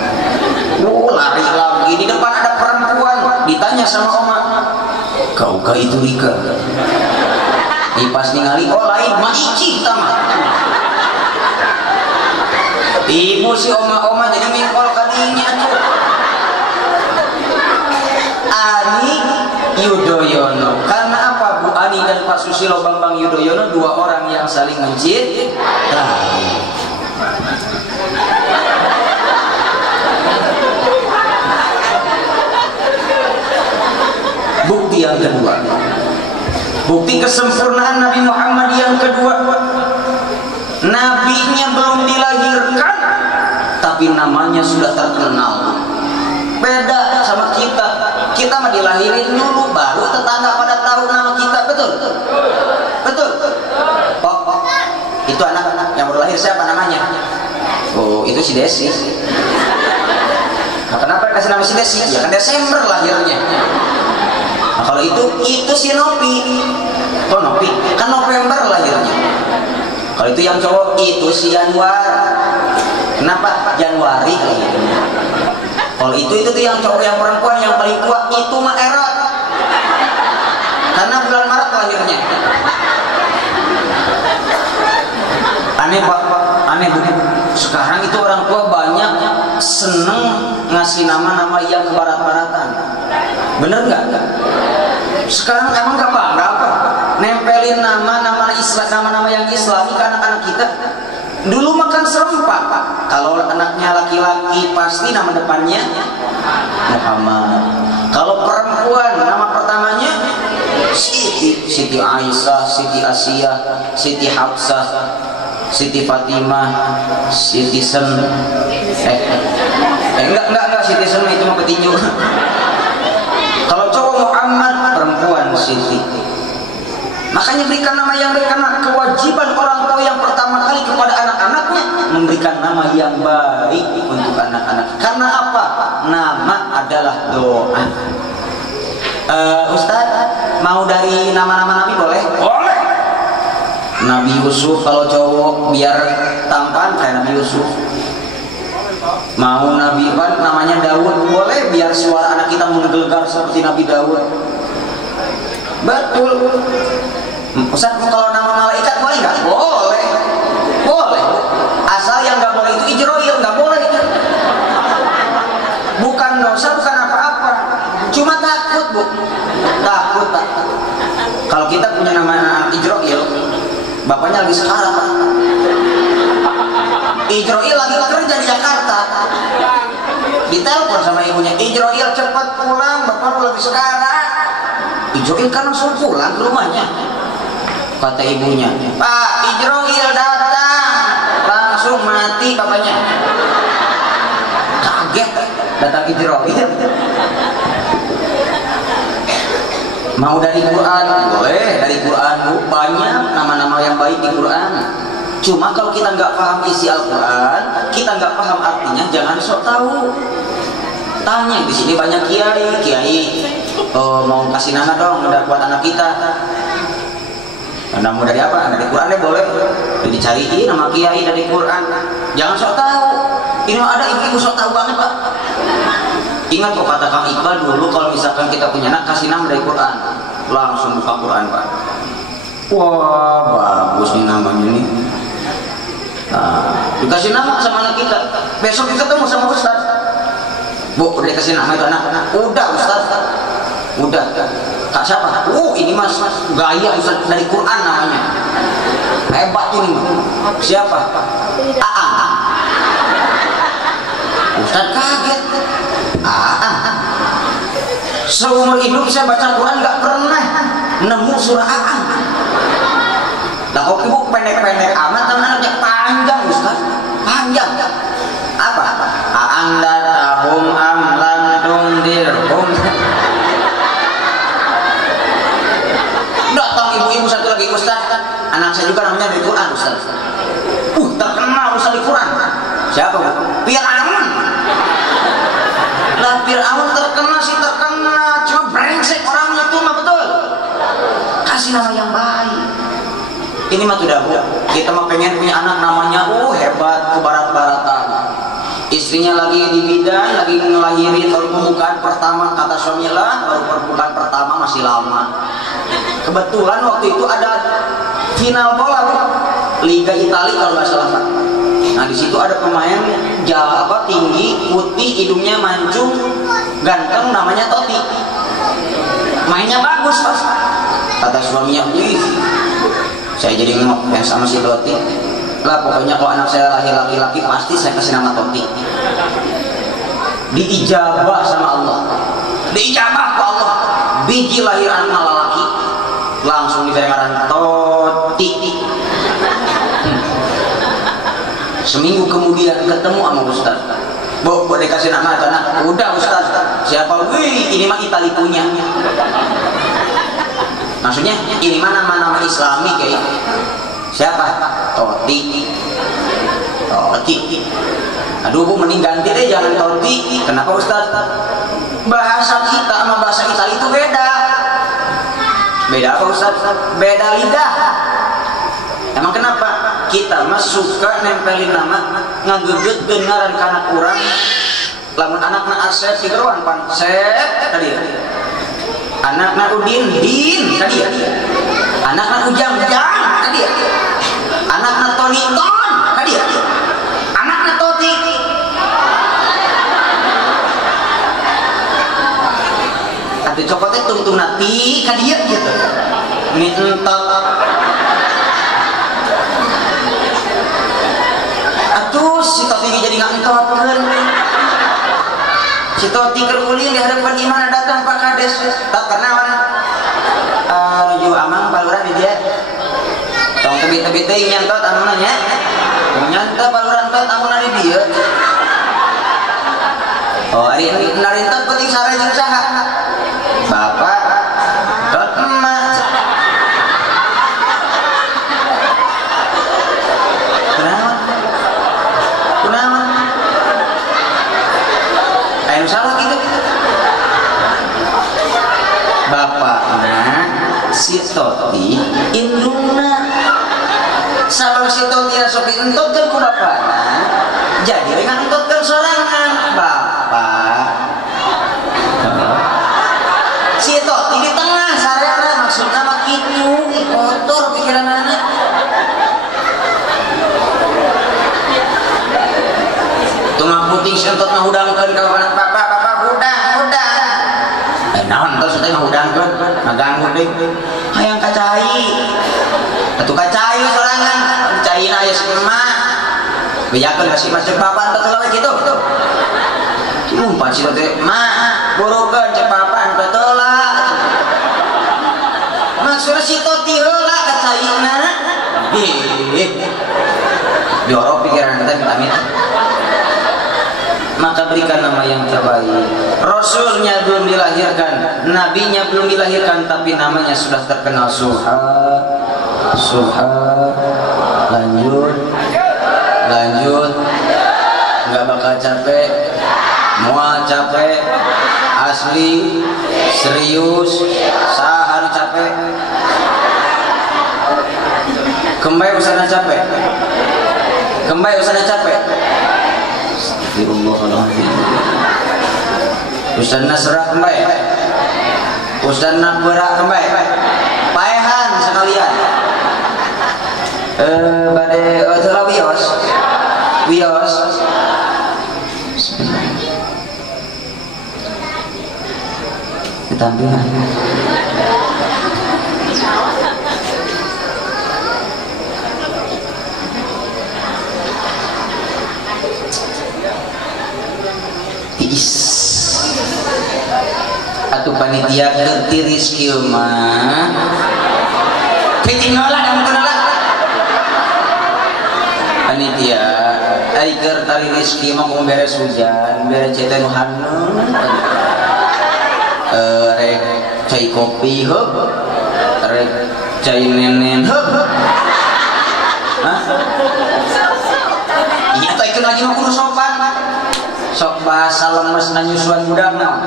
Lari lagi, di depan ada perempuan, ditanya sama Oma, kaukah itu Rika? Pas ningali, oh lain maicih tama. Ibu si Oma jadi mingkol kadinya tuh. Ani Yudhoyono. Karena apa Bu? Ani dan Pak Susilo Bambang Yudhoyono dua orang yang saling mencintai. Bukti yang kedua, bukti kesempurnaan Nabi Muhammad yang kedua, nabinya belum dilahirkan tapi namanya sudah terkenal. Beda sama kita mah dilahirin dulu baru tetangga pada tahu nama kita. Itu anak yang baru lahir siapa namanya? Oh, itu si Desi. Nah, kenapa kasih nama si Desi? Ya kan Desember lahirnya. Nah, kalau itu si Nopi. Kok Nopi? Kan November lahirnya. Kalau itu yang cowok itu si Januari. Kenapa? Januari lahirnya. Kalau itu tuh yang cowok, yang perempuan yang paling tua itu mah Erot. Karena bulan Maret lahirnya. Aneh Pak, aneh Bu. Sekarang itu orang tua banyak seneng ngasih nama-nama yang kebarat-baratan. Bener nggak? Sekarang emang gak bangga apa? Nempelin nama-nama Islam, nama-nama yang Islami ke anak-anak kita. Dulu makan serempak, Pak. Kalau anaknya laki-laki pasti nama depannya Muhammad. Kalau perempuan nama pertamanya Siti Aisyah, Siti Asia, Siti Hafsah, Siti Fatimah, Siti Sen. Enggak Siti Sen itu mah petinju. Kalau cowok Muhammad, perempuan Siti. Makanya berikan nama yang baik, karena kewajiban orang tua yang pertama kali kepada anak-anaknya memberikan nama yang baik untuk anak-anak. Karena apa? Nama adalah doa. Ustadz, mau dari nama-nama Nabi boleh? Boleh. Nabi Yusuf kalau cowok biar tampan kayak Nabi Yusuf. Mau Nabi Iban namanya Daud boleh, biar suara anak kita menggelegar seperti Nabi Daud. Betul. Ustaz, kalau nama malaikat boleh nggak? Boleh, boleh. Asal yang nggak boleh itu Ijroil, nggak boleh. Bukan dosa, bukan apa-apa. Cuma takut Bu, takut. Kalau kita punya nama Ijroil, bapaknya lagi sekarang Pak. Ijroil lagi kerja di Jakarta. Ditelepon sama ibunya, Ijroil cepat pulang, bapak lagi sekarang. Ijroil kan langsung pulang ke rumahnya. Kata ibunya, Pak Ijroil datang, langsung mati bapaknya. Kaget datang Ijroil. Mau dari Quran? Boleh dari Quran Bu. Banyak nama-nama yang baik di Quran. Cuma kalau kita nggak paham isi Al-Quran, kita nggak paham artinya, jangan sok tahu. Tanya, di sini banyak kiai, mau kasih nama dong udah buat anak kita. Nama dari apa? Dari Quran deh boleh. Dicariin nama kiai dari Quran. Jangan sok tahu. Ini ada ibu-ibu sok tahu banget Pak. Ingat kok kata Kang Iqbal dulu, kalau misalkan kita punya anak kasih nama dari Quran, langsung buka Quran Pak. Wah bagus nih namanya nih. Nah, dikasih nama sama anak kita. Besok kita ketemu sama Ustaz. Bu, udah dikasih nama itu anak? Udah Ustaz. Udah. Kak siapa? Ini mas gaya Ustaz, dari Quran namanya. Hebat ini. Siapa? Aang. Ustaz kaget. Aang. Seumur hidup saya baca Quran nggak pernah nemu surah Aang. Nah kok ibu pendek-pendek amat, teman-temannya panjang Ustaz, panjang. Apa? Anda tahum amlan tungdirhum. Datang ibu-ibu satu lagi, Ustaz, anak saya juga namanya dari Quran Ustaz. Terkenal Ustaz di Quran. Siapa Bu? Fir'aun. Lah Fir'aun terkenal sih terkenal, cuma brengsek orangnya tuh mah betul. Kasih nama yang baik. Ini mah sudah Bu, kita mah pengen punya anak namanya hebat, kebarat-baratan. Istrinya lagi di bidan, lagi ngelahirin, baru pembukaan pertama, kata suaminya lah, baru pembukaan pertama masih lama. Kebetulan waktu itu ada final bola Liga Italia kalau nggak salah Pak. Nah di situ ada pemain tinggi, putih, hidungnya mancung, ganteng, namanya Totti. Mainnya bagus Pak. Kata suaminya, saya jadi ngefans sama si Totti. Lah pokoknya kalau anak saya lahir laki-laki pasti saya kasih nama Totti. Diijabah sama Allah. Diijabah ke Allah. Biji lahir anak laki, langsung didengaran Totti. Seminggu kemudian ketemu sama Ustaz. Bu, boleh kasih nama atau anak? Udah Ustaz. Siapa? Ini mah Itali punya. Maksudnya ini mana nama Islami kayak siapa? Toti. Aduh Bu, mending ganti deh, jangan Toti. Kenapa Ustaz? Bahasa kita sama bahasa Itali itu beda. Beda apa Ustaz? Beda lidah. Emang kenapa? Kita mah suka nempelin nama ngageget dengaran kana kurang. Lamun anakna Asep Tigeruan pan Sep tadi. Anakna Udin Din tadi. Anakna Ujang Jang tadi. Anakna Toni Ton tadi. Anakna Toti. Atuh cokotnya tungtung nati kadieu gitu. Ini entot. Atuh si Toti jadi ngantotkeun. Si Toti kerulin di hadapan gimana datang Pak Kades. Tak kenawan. Nuju amang palurah di dia. Tong tebit-tebit teh nyantot amunna nya. Nyantot paluran tot amunna di dia. Oh, ari narintot penting sare jeung saha? Bapak tot emak. Kunaon? Anu salah gitu. Bapakna si Toti indungna. Sabab si Toti sok dientotkeun ku bapakna, jadi we ngantotkeun sorangan. Bapak si Toti di tengah sareana, maksudna mah kitu, kotor pikiranana. Tunggu puting si entot ngahudangkeun ka bapak hudang. Naon tos teh ngahudangkeun, ngaganggu deui. Hayang kacai. Atuh kacai sorangan, caina aya si emak. Bejakeun ka si emak cek bapak entot heula we kitu. Umpan si teh emak, burukeun cek bapak entot heula. Maksudna si Toti heula kacaina. Diorok pikiran kita amit. Maka berikan nama yang terbaik. Rasulnya belum dilahirkan, nabinya belum dilahirkan, tapi namanya sudah terkenal. Lanjut, nggak bakal capek, mual capek, asli, serius, sahar capek, kembali usana capek. Ustaz Nasrah kembali, Ustaz Nakbera kembali, paehan sekalian. Bade telah wios. Ketampilan. Atuh panitia kerti rizki mah kecing nolak dan menolak panitia aiger tari rizki mah mau beres hujan beres cetan hanung rek cai kopi heup rek cai nenen heup hah iya teh keun lagi mah kudu sopan sok bahasa lemes na nyusuan budak naon.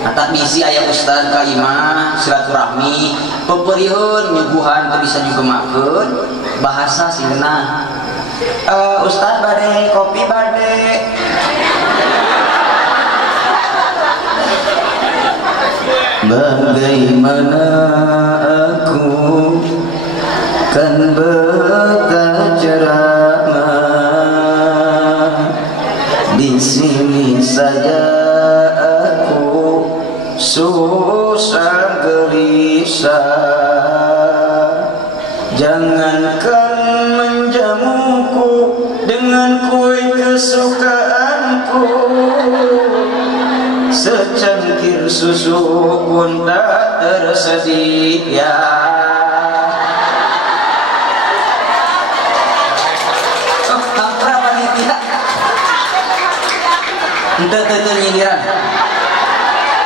Atak misi ayah Ustaz ka imah silaturahmi peperieun nyuguhan teu bisa nyugemakeun bahasa sieuna. Ustaz bade kopi bade. Bagaimana aku kan berceramah di sini saja aku susah gelisah. Jangankan menjamuku dengan kue kesukaanku, secangkir susu pun tak tersedia.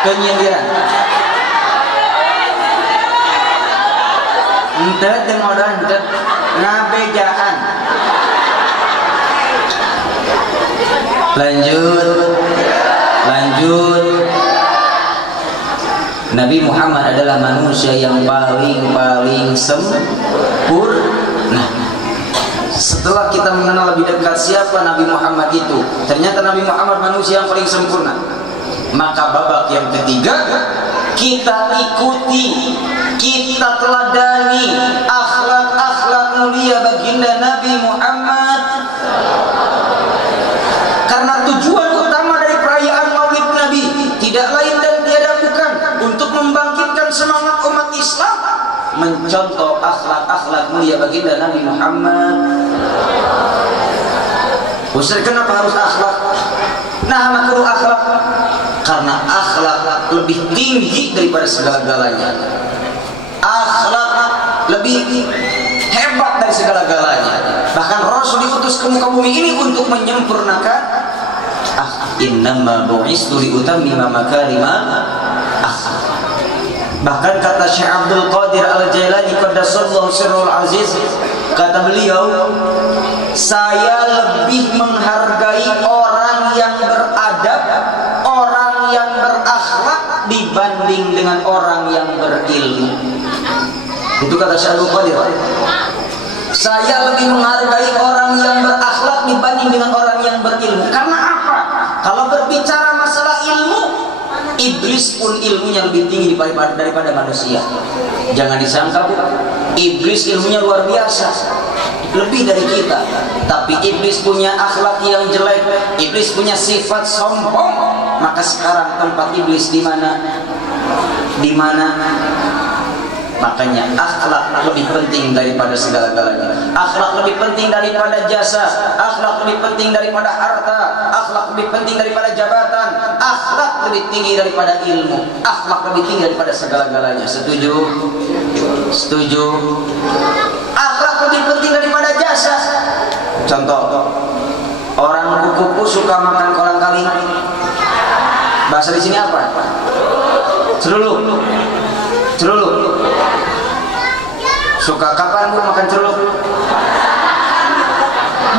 Penyindiran ente teh modal ente ngabejaan. Lanjut. Nabi Muhammad adalah manusia yang paling sempurna. Setelah kita mengenal lebih dekat siapa Nabi Muhammad itu, ternyata Nabi Muhammad manusia yang paling sempurna. Maka babak yang ketiga, kita ikuti, kita teladani akhlak-akhlak mulia baginda Nabi Muhammad. Karena tujuan utama dari perayaan Maulid Nabi tidak lain dan tiada bukan untuk membangkitkan semangat umat Islam, mencontoh akhlak-akhlak mulia baginda Nabi Muhammad. Ustaz, kenapa harus akhlak? Nah, makruh akhlak karena akhlak lebih tinggi daripada segala-galanya. Akhlak lebih hebat dari segala-galanya. Bahkan Rasul diutus ke muka bumi ini untuk menyempurnakan innama bu'istu liutammima makarimal akhlak. Bahkan kata Syekh Abdul Qadir Al-Jailani qaddasallahu sirrul aziz, kata beliau, saya lebih menghargai orang yang beradab, orang yang berakhlak dibanding dengan orang yang berilmu. Itu kata Syekh Abdul Qadir. Saya lebih menghargai orang yang berakhlak dibanding dengan orang yang berilmu. Karena apa? Kalau berbicara masalah ilmu, iblis pun ilmunya lebih tinggi daripada manusia. Jangan disangka, Bu, iblis ilmunya luar biasa, lebih dari kita. Tapi iblis punya akhlak yang jelek, iblis punya sifat sombong. Maka sekarang tempat iblis di mana? Di mana? Makanya akhlak lebih penting daripada segala-galanya. Akhlak lebih penting daripada jasa, akhlak lebih penting daripada harta, akhlak lebih penting daripada jabatan, akhlak lebih tinggi daripada ilmu, akhlak lebih tinggi daripada segala-galanya. Setuju? Setuju? Akhlak lebih penting daripada jasa. Contoh, orang kuku-kuku suka makan kolang-kaling. Bahasa di sini apa? Ceruluk. Ceruluk. Suka kapan Bu makan ceruluk?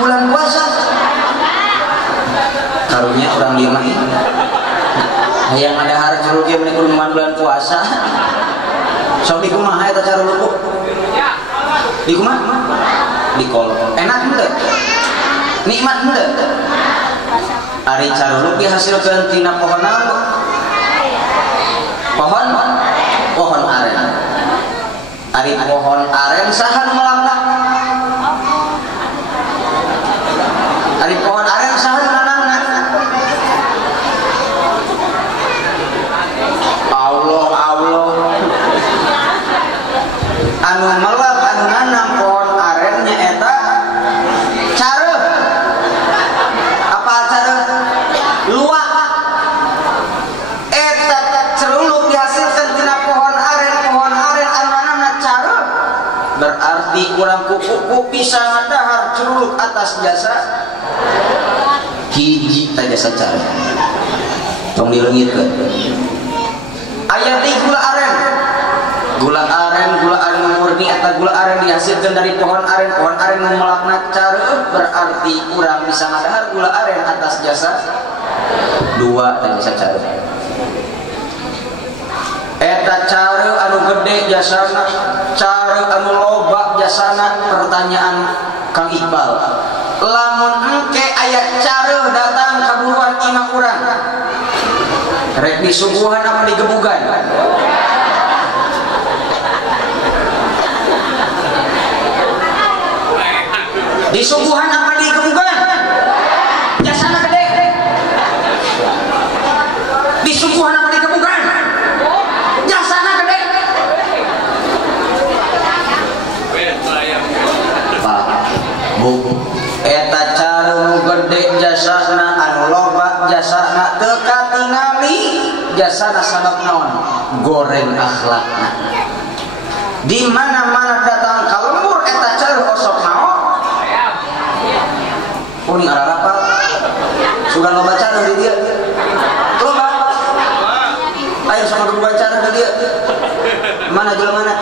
Bulan puasa. Karunya orang lima ini. Yang ada hari ceruluknya menikmati bulan puasa. Sok di kumaha eta ceruluk Bu? Di kumaha? Di kolong. Enak henteu? Nikmat henteu? Ari ceruluk dihasilkeun tina pohon naon? Pohon aren. Ari pohon aren saha nu melakna? Ari pohon aren saha nu nanangna? Allah. Anu melak anu nanang pohon aren nya eta careuh. Apa careuh? Luak. Eta ceruluk dihasilkan tina pohon aren anu nanangna careuh. Berarti kurang kuku bisa ngadahar ceruluk atas jasa hiji ta jasa careuh. Tong dileungitkeun. Aya ti gula aren murni atau gula aren dihasilkan dari pohon aren memelakna careuh, berarti kurang bisa ngadahar gula aren atas jasa dua dan jasa careuh. Eta careuh anu gede jasana, careuh anu loba jasana. Pertanyaan Kang Iqbal, lamun engke aya careuh datang kaburuan imah urang, rek disuguhan apa digebugan? Disuguhan apa digebugan? Jasana gede. Disuguhan apa digebugan? Jasana gede. Pak, Bu, eta careuh gede jasana, anu loba jasana, teu katingali jasana sabab naon? Goreng akhlakna. Di mana-mana datang ka lembur eta careuh osok naon? Kuning arah-arah sudah loba careuh di dia. Loba. Ayo sama dua careuh di dia. Mana jelema mana?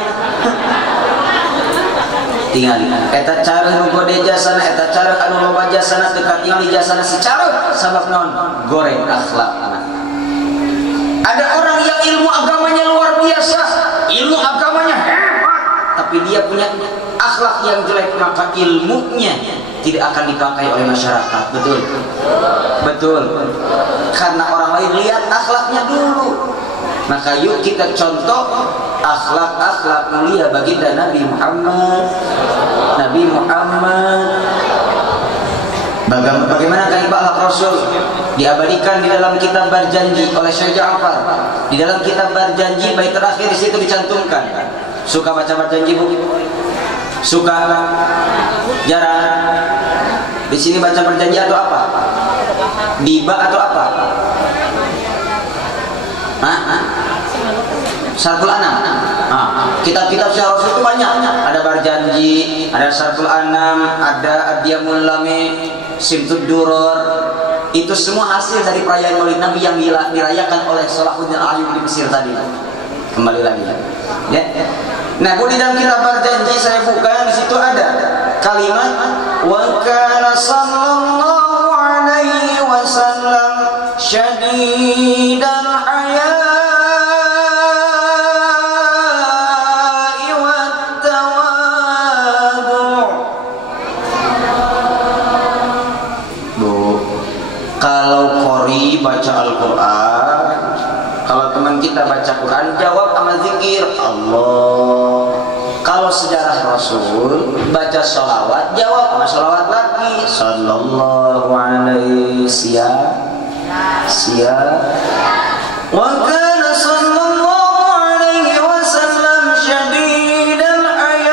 tinggal eta cara nu gode jasana, eta cara anu loba jasana dekat tinggal di jasana si cara sabab naon goreng akhlak. Ada orang yang ilmu agamanya luar biasa, ilmu agamanya hebat, tapi dia punya akhlak yang jelek, maka ilmunya tidak akan dipakai oleh masyarakat. Betul? Betul. Karena orang lain lihat akhlaknya dulu. Maka yuk kita contoh akhlak-akhlak mulia baginda Nabi Muhammad. Nabi Muhammad. Bagaimana kaidah akhlak Rasul diabadikan di dalam kitab Berjanji oleh Syekh Ja'far. Di dalam kitab Berjanji bait terakhir di situ dicantumkan. Suka baca Berjanji, Bu? Suka? Jarang. Di sini baca Berjanji atau apa? Diba atau apa? Syarhul Anam. Kitab-kitab Syekh Rasul itu banyak. Ada Berjanji, ada Syarhul Anam, ada Adiyamul Lami, Simtud Duror. Itu semua hasil dari perayaan Maulid Nabi yang dirayakan oleh Salahuddin Ayyubi di Mesir tadi. Kembali lagi. Ya. Nah, di dalam kitab Berjanji saya buka, di situ ada kalimat wa kana sallallahu alaihi wasallam syadidal haya'i wat tawadu. Bu, kalau qori baca Al-Qur'an, kalau teman kita baca Quran jawab sama zikir Allah. Kalau sejarah Rasul baca sholawat jawab sama sholawat lagi sallallahu alaihi wa kana sallallahu alaihi wasallam syadidal haya'i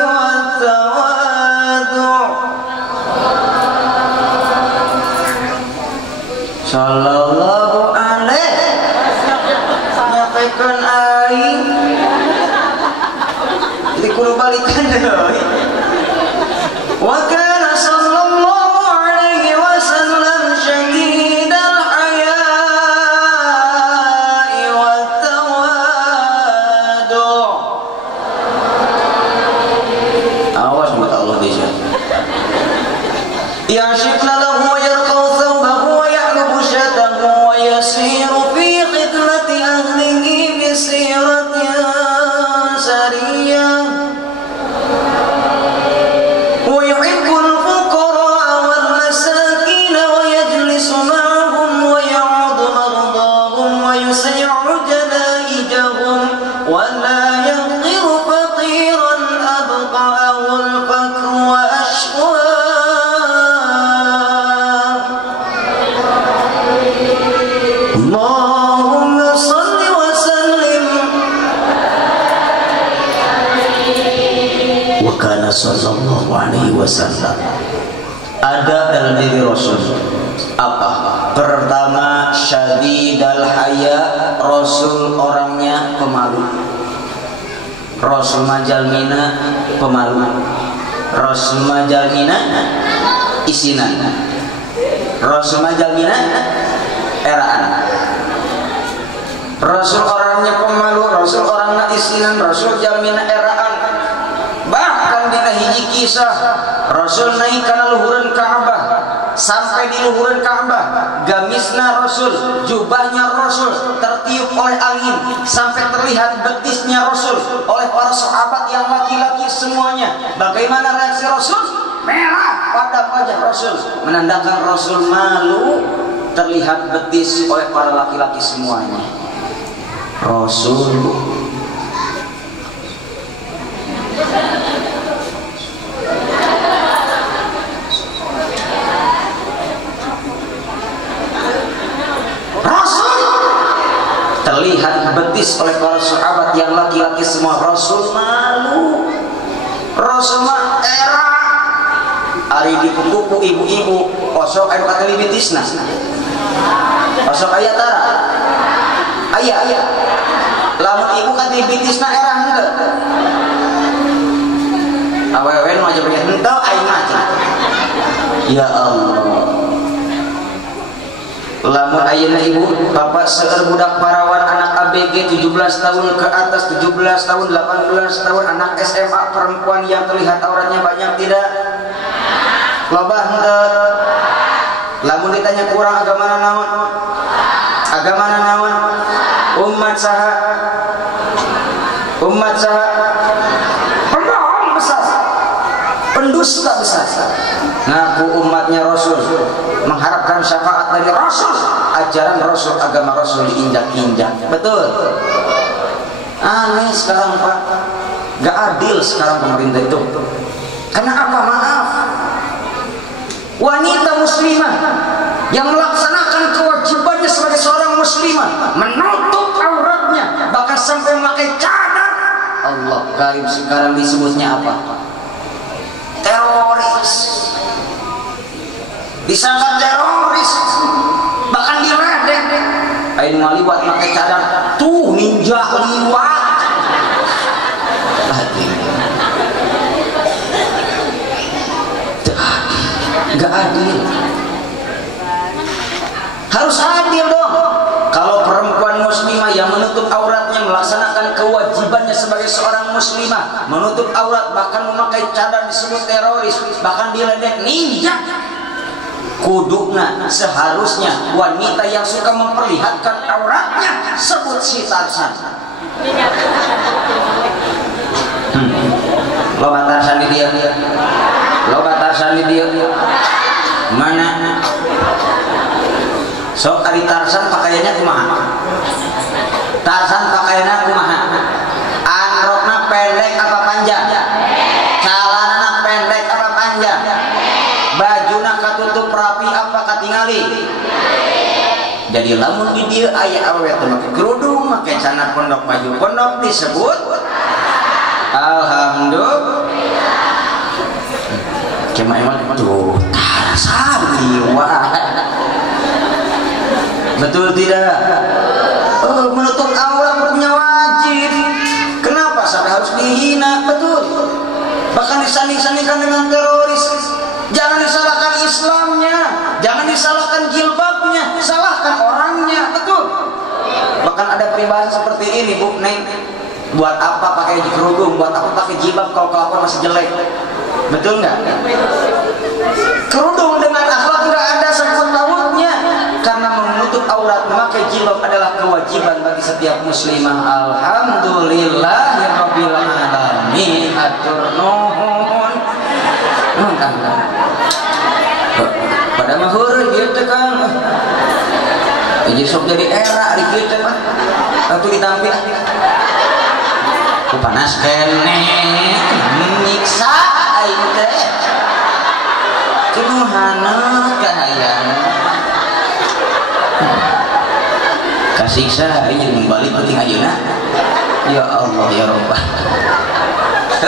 wat tawadu. Sallallahu alaihi nyampaikan aing jadi kudu balikan deui. Wa kana sallallahu alaihi wasallam syadidal haya'i wat tawadu. Awas buat Allah bisa. Ya syifna lahu wa yarqau thawbahu wa ya'lubu syatahu wa yasiru fi khidmati ahlihi bi siratin sariyah wa yuhibbul fuqara wal masakin wa yajlisu ma'ahum wa ya'udu mardahum wa yusayyi'u janaijahum wa la yadhiru faqiran abqa'ahu al-fakru wa ashwa. Allahumma salli wa sallim. Wa kana sallallahu alaihi wasallam. Ada dalam diri Rasul apa? Pertama, syadidal haya, Rasul orangnya pemalu. Rasul majalmina pemalu. Rasul majalmina isinan. Rasul majalmina eraan. Rasul orangnya pemalu, Rasul orangnya isinan, Rasul jalmina eraan. Bahkan dina hiji kisah Rasul naik kana luhureun Ka'bah. Sampai di luhureun Ka'bah, gamisna Rasul, jubahnya Rasul tertiup oleh angin sampai terlihat betisnya Rasul oleh para sahabat yang laki-laki semuanya. Bagaimana reaksi Rasul? Merah pada wajah Rasul, menandakan Rasul malu terlihat betis oleh para laki-laki semuanya. Rasul terlihat betis oleh para sahabat yang laki-laki semua. Rasul malu. Rasul mah era ari dipupu ibu-ibu osok anu kata libitisna. Osok aya tara. Aya. Lamun ibu kata libitisna era henteu. Awewe nu aja bener henteu aing mah. Ya Allah. Lamun ayeuna ibu bapak seueur budak parawan anak abdi ABG 17 tahun ke atas, 17 tahun, 18 tahun, anak SMA perempuan yang terlihat auratnya banyak tidak? Loba henteu. Lamun ditanya kurang agama naon? Agama naon? Umat saha? Umat saha? Pembohong besar, pendusta besar. Ngaku umatnya Rasul, mengharapkan syafaat dari Rasul, ajaran Rasul, agama Rasul diinjak-injak. Betul? Aneh sekarang Pak, gak adil sekarang pemerintah itu. Karena apa? Maaf, wanita muslimah yang melaksanakan kewajibannya sebagai seorang muslimah, menutup auratnya, bahkan sampai memakai cadar. Allah karim, sekarang disebutnya apa? Teroris. Disangka teroris, bahkan diledek. Ayo ngaliwat pakai cadar, tuh ninja liwat. Gak adil. Harus adil dong. Kalau perempuan muslimah yang menutup auratnya, melaksanakan kewajibannya sebagai seorang muslimah, menutup aurat, bahkan memakai cadar, disebut teroris, bahkan diledek ninja. Kudukna seharusnya wanita yang suka memperlihatkan auratnya sebut si Tarsan. Loba Tarsan di dia. Loba Tarsan di dia. Mana? Sok ari Tarsan pakaiannya kumaha? Tarsan pakaiannya kumaha? Anrokna pendek apa panjang? Calanana pendek apa panjang? Bajuna katutup rapi apa katingali? Jadi lamun di dieu aya awewe teh make kerudung, make celana pondok, baju pondok disebut alhamdulillah. Cuma tuh Tarsan liwat. Betul tidak? Oh, menutup aurat punya wajib. Kenapa sampai harus dihina? Betul. Bahkan disanding-sandingkan dengan teroris. Jangan disalahkan Islamnya, jangan disalahkan jilbabnya, salahkan orangnya. Betul. Bahkan ada peribahasa seperti ini, Bu Neng. Buat apa pakai kerudung? Buat apa pakai jilbab kalau kelakuan masih jelek? Betul nggak? Kerudung dengan akhlak nggak ada sangkut pautnya. Karena menutup aurat, memakai jilbab adalah kewajiban bagi setiap muslimah. Alhamdulillahirabbil alamin. Atur nuhun. Pada mahur dia tekan. Jadi sok jadi era di kita mah. Waktu ditampil. Ku panas kene. Nyiksa aing teh. Kunuhana kahayang. Kasiksa aing membalik penting ayeuna. Ya Allah ya Rabbah.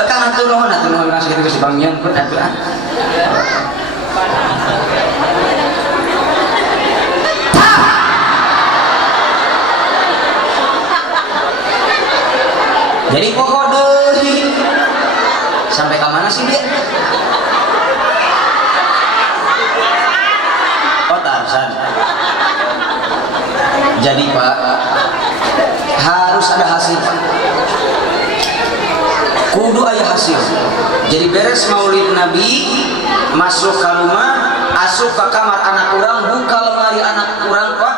Kang atuh nuhun kasih kitu si Bang Yan pun atuh. Jadi pokok deui. Sampai ke mana sih dia? Oh Tarsan. Jadi Pak, harus ada hasil. Kudu aya hasil. Jadi beres maulid Nabi, masuk ke rumah, asup ke kamar anak urang, buka lemari anak urang Pak,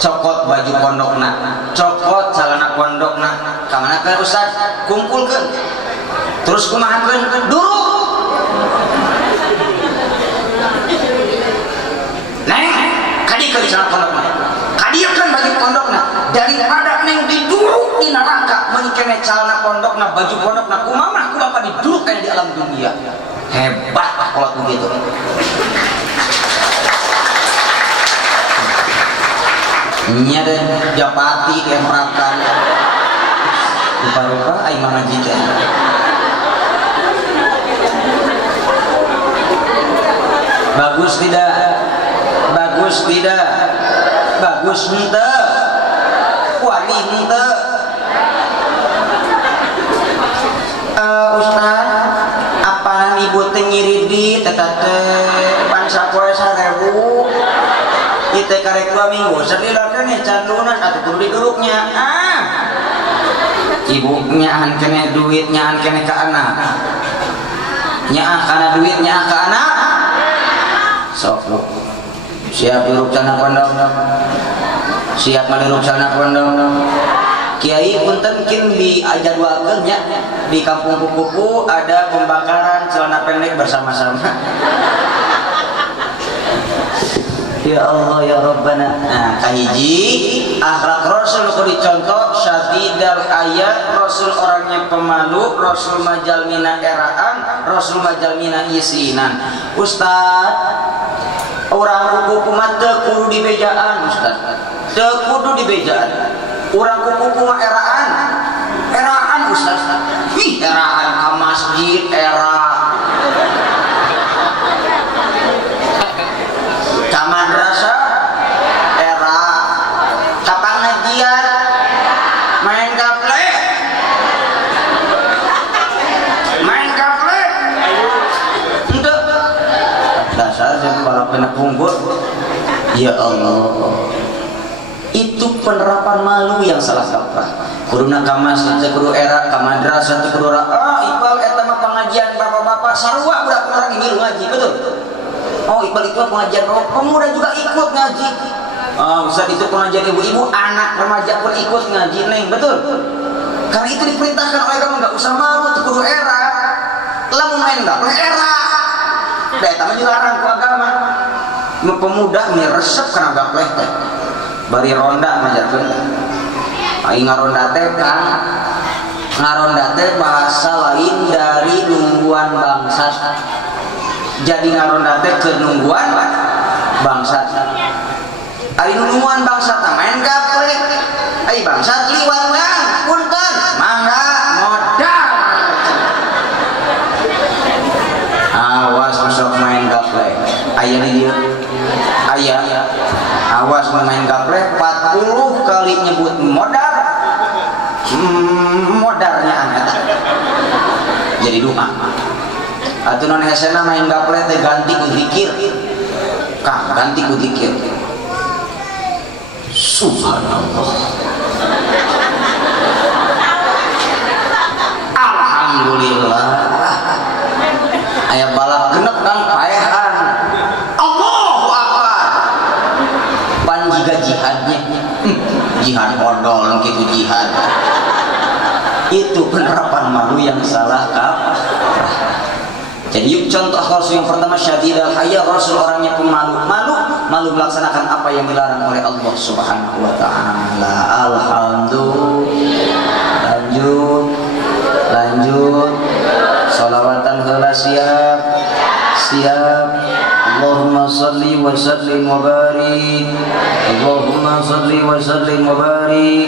cokot baju pondokna, cokot celana pondokna. Kamana ke Ustaz? Kumpulkeun. Terus kumahakeun? Duruk. Neng, kadikeun celana pondokna. Kadiekeun baju pondokna. Daripada neng diduruk di neraka, mengkene celana pondokna, baju pondokna, kumaha ku bapak diduruk kayak di alam dunia. Hebat kalau begitu. Nya dan Japati yang merakan rupa-rupa aing ngaji teh. Bagus tidak? Bagus tidak? Bagus henteu? Wali henteu? Ustaz, apaan ibu teh ngiri di teh pan sapoe 1000? Itu karek 2 minggu sadilakan ya candunan atau kudu diduruknya. Ibunya an kene duitnya an kene ke anak. Nya karena duitnya ke anak. Sok lu. Siap diruk cana pondok. Siap maliruk cana pondok. Kiai punten mungkin diajarwakeun nya di kampung kuku ada pembakaran celana pendek bersama-sama. Ya Allah ya Rabbana. Nah, kahiji akhlak Rasul kudu dicontoh syadidal haya, Rasul orangnya pemalu, Rasul majalmina eraan, Rasul majalmina isinan. Ustaz, orang kuku mah teu kudu dibejaan Ustaz. Teu kudu dibejaan. Urang kuku mah eraan Ustaz. Ih, eraan ka masjid era. Ka madrasah era. Ka pengajian main gaple. Main gaple. Henteu. Dasar jeung para kena punggul. Ya Allah. Itu penerapan malu yang salah kaprah. Kuduna ka masjid teh kudu era, ka madrasah teh kudu Iqbal eta mah pengajian bapak-bapak sarua budak orang ini ngaji, betul? Oh, Iqbal itu pengajian bapak, pemuda juga ikut ngaji. Ustaz itu pengajian ibu-ibu, anak remaja pun ikut ngaji, Neng, betul? Karena itu diperintahkan oleh agama, enggak usah malu teh kudu era. Lamun main enggak boleh era. Da eta mah dilarang ku agama. Pemuda ini resep kana gapleh teh. Bari ronda majarkeun. Aing ngaronda teh kan ngaronda teh bahasa lain dari nungguan bangsat. Jadi ngaronda teh ke nungguan bangsat. Ari nungguan bangsat main gaple. Ai bangsat liwat Kang, punten. Mangga modal. Awas masuk main gaple. Aya di dieu. Aya. Awas main gaple 40 kali nyebut modal. Modalnya anak. Jadi doa. Atuh non hesena main gaple teh ganti ku zikir. Kang ganti ku zikir. Subhanallah. Alhamdulillah. Aya balak genep Kang paehan. Allahu Akbar. Pan jiga jihadnya. Jihad odol gitu jihad. Itu penerapan malu yang salah kaprah. Jadi yuk contoh Rasul yang pertama syadidal haya, Rasul orangnya pemalu, malu melaksanakan apa yang dilarang oleh Allah Subhanahu wa taala. Alhamdulillah. Lanjut. Shalawatan heula siap. Allahumma salli wa sallim wa barik. Allahumma salli wa sallim wa barik.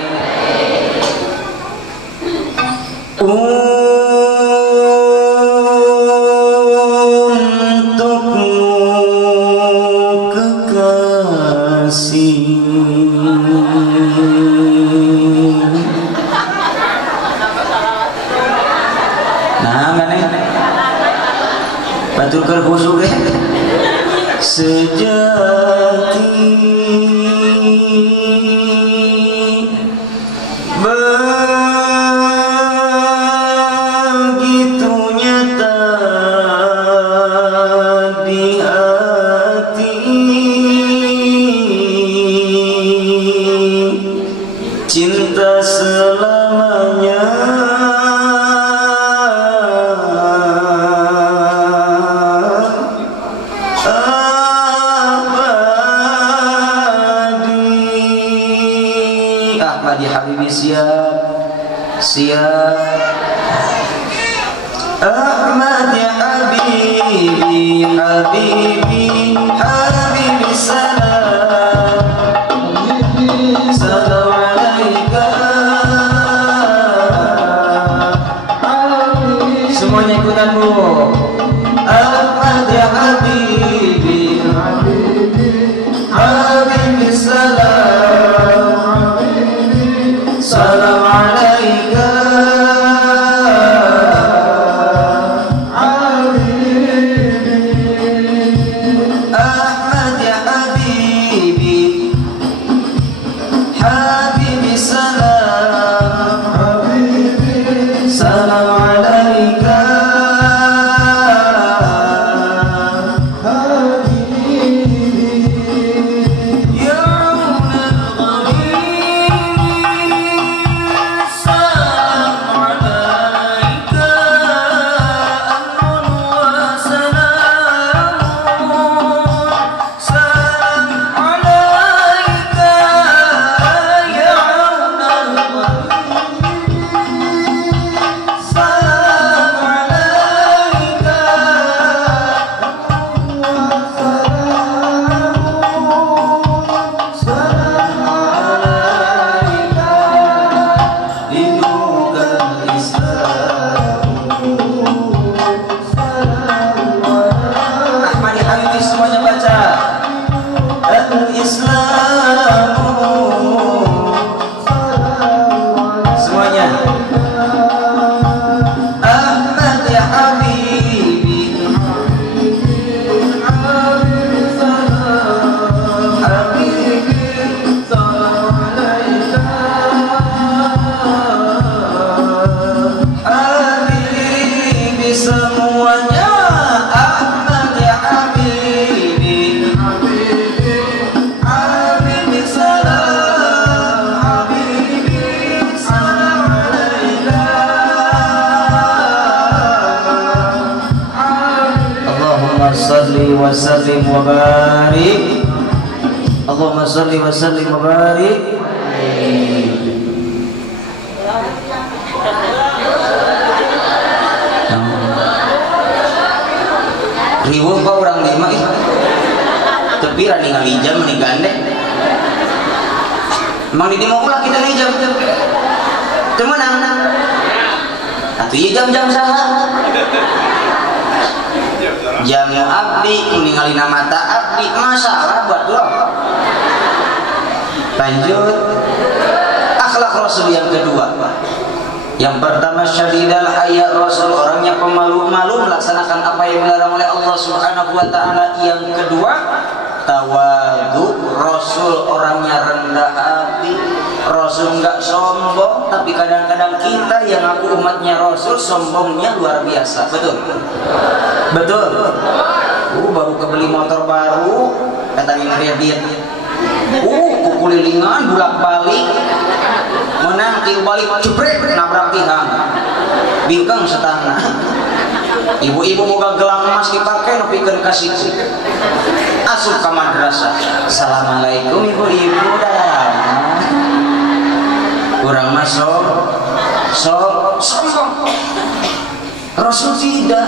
Batur kerhusu deh. Sejati begitu nyata di hati, cinta selamanya. Siap Ahmad ya Habibi, Habibi salam, salam alaika. Semuanya ikutan Bu. Ahmad ya Habibi, Habibi salam, salam alaika. sholli wa sallim wa barik. Allahumma sholli wa sallim wa barik. Riweuh ka urang lima ih. Tapi rani ngalijam meni gandeng. Emang di mau ulah kita ngijam. Teu meunang. Atuh ieu jam-jam saha? Jam abdi ningalina mata abdi masalah buat lo. Lanjut akhlak Rasul yang kedua. Yang pertama syadidal haya, Rasul orangnya pemalu-malu melaksanakan apa yang dilarang oleh Allah Subhanahu wa taala. Yang kedua tawadu, Rasul orangnya rendah hati. Rasul enggak sombong, tapi kadang-kadang kita yang aku umatnya Rasul sombongnya luar biasa. Betul? Betul. Baru kebeli motor baru, katanya kredit. Kukulilingan bolak-balik. Menang tiu balik jebrek nabrak tihang. Bingkang setana. Ibu-ibu boga gelang emas dipake nepikeun ka situ. Asup ka madrasah. Assalamualaikum ibu-ibu dah. Kurang masuk sombong. Rasul tidak.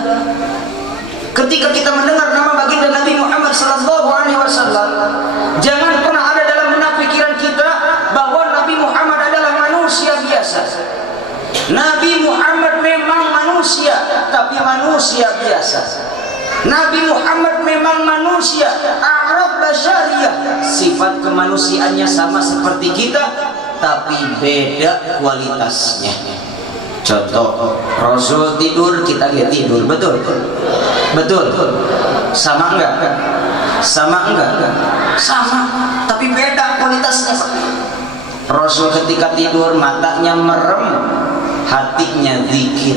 Ketika kita mendengar nama baginda Nabi Muhammad sallallahu alaihi wasallam, jangan pernah ada dalam benak pikiran kita bahwa Nabi Muhammad adalah manusia biasa. Nabi Muhammad memang manusia, tapi manusia biasa. Nabi Muhammad memang manusia, a'rab basyariyah, sifat kemanusiaannya sama seperti kita, tapi beda kualitasnya. Contoh, Rasul tidur, kita lihat tidur, betul? Betul? Sama enggak? Sama enggak? Sama, tapi beda kualitasnya. Rasul ketika tidur matanya merem, hatinya zikir.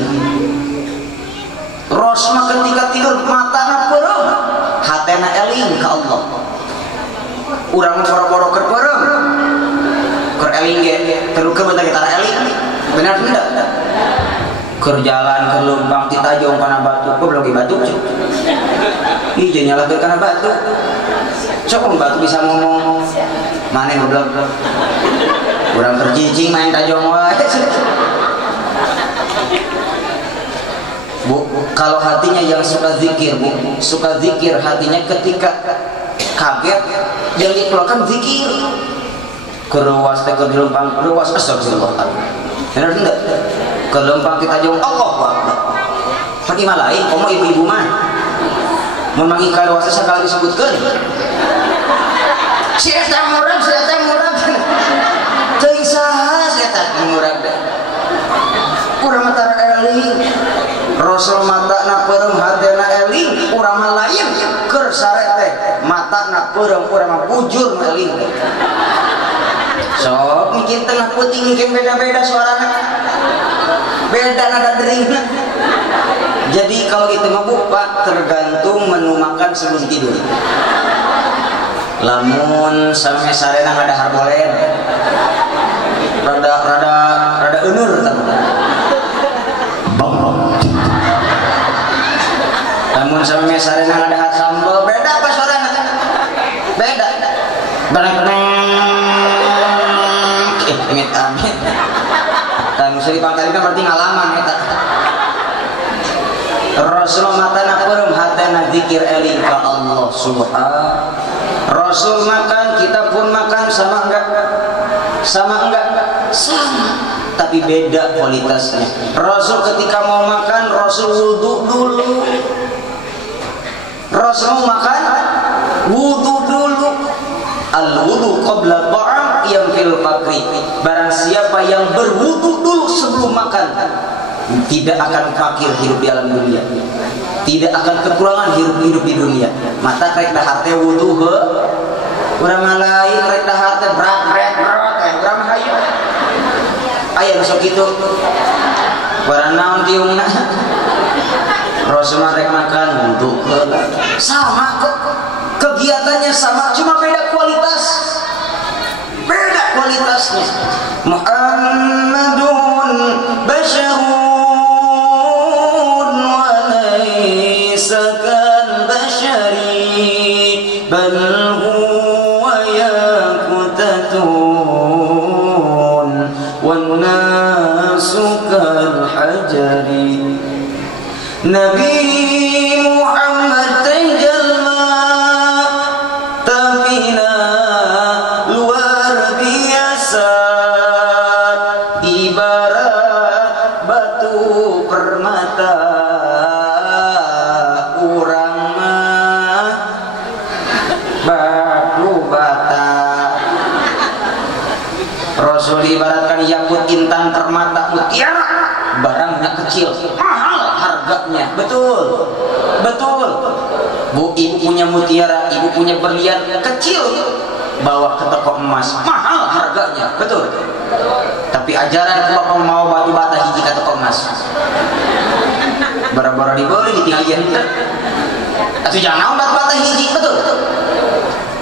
Rasul ketika tidur matanya perem, hatena eling ke Allah. Urang boro-boro keur perem, keur eling ge, terus kebetulan kita eling, benar tidak? Keur jalan ke Lembang ti Tajong kana batu, kok belum batu cuk. Ieu nyalakeun kana batu. Sok batu bisa ngomong. Mane goblok. Urang keur cicing main Tajong wae. Bu, kalau hatinya yang suka zikir, Bu, suka zikir hatinya ketika kaget yang dikeluarkan zikir. Keruas teh keur Lembang, keruas astagfirullah. Benar enggak? Ke Lembang kita jauh Allah Akbar. Hati lain, komo ibu-ibu mah memanggil kalau wasa sekali disebutkan. Si eta murah, teuing saha si eta murah. Urang mata eling, Rasul matana peureum hatena eling, urang mah lain keur sare teh matana peureum urang mah bujur eling. Sok mungkin tengah putih mungkin beda-beda suaranya, beda nada deringnya. Jadi kalau itu mah Pak tergantung menu makan sebelum tidur. Lamun sampai sarena ada harbolen, rada euneur tah. Lamun sampai sarena ada sambal beda apa suaranya? Beda. Barang-barang amit-amit. Dan bisa dipangkalikan berarti ngalaman eta. Rasulullah matana peureum hatena zikir eling ka Allah Subhanahu. Rasul makan, kita pun makan, sama enggak? Sama enggak? Sama, tapi beda kualitasnya. Rasul ketika mau makan, Rasul wudu dulu. Rasul mau makan, wudu dulu. Al-wudu qabla ta'am yang fil fakri. Barang siapa yang berwudu dulu sebelum makan, tidak akan fakir hidup di alam dunia, tidak akan kekurangan hidup di dunia. Mata rek dahar teh wudu he, urang lain rek dahar teh brak urang hayu. Aya sok kitu. Barang naon tiungna. Rasulullah rek makan wudu heula. Sama kok. Kegiatannya sama, cuma beda kualitas. Beda kualitasnya. Muhammadun basyarun wa laysa kal basyari. bal huwa yaqutatun wan nasu kal hajari. Nabi Muhammad tajalma tapina luar biasa, ibarat batu permata, urang mah batu bata. Rasul ibaratkan yakut, intan, permata, mutiara, barangnya kecil, mahal harganya. Betul, betul. Bu, ibu punya mutiara, ibu punya berlian kecil, bawa ke toko emas, mahal harganya. Betul. Tapi ajaran bapak mau batu bata hiji ke toko emas, bara-bara dibeli ditinggalin atau jangan batu bata hiji. Betul,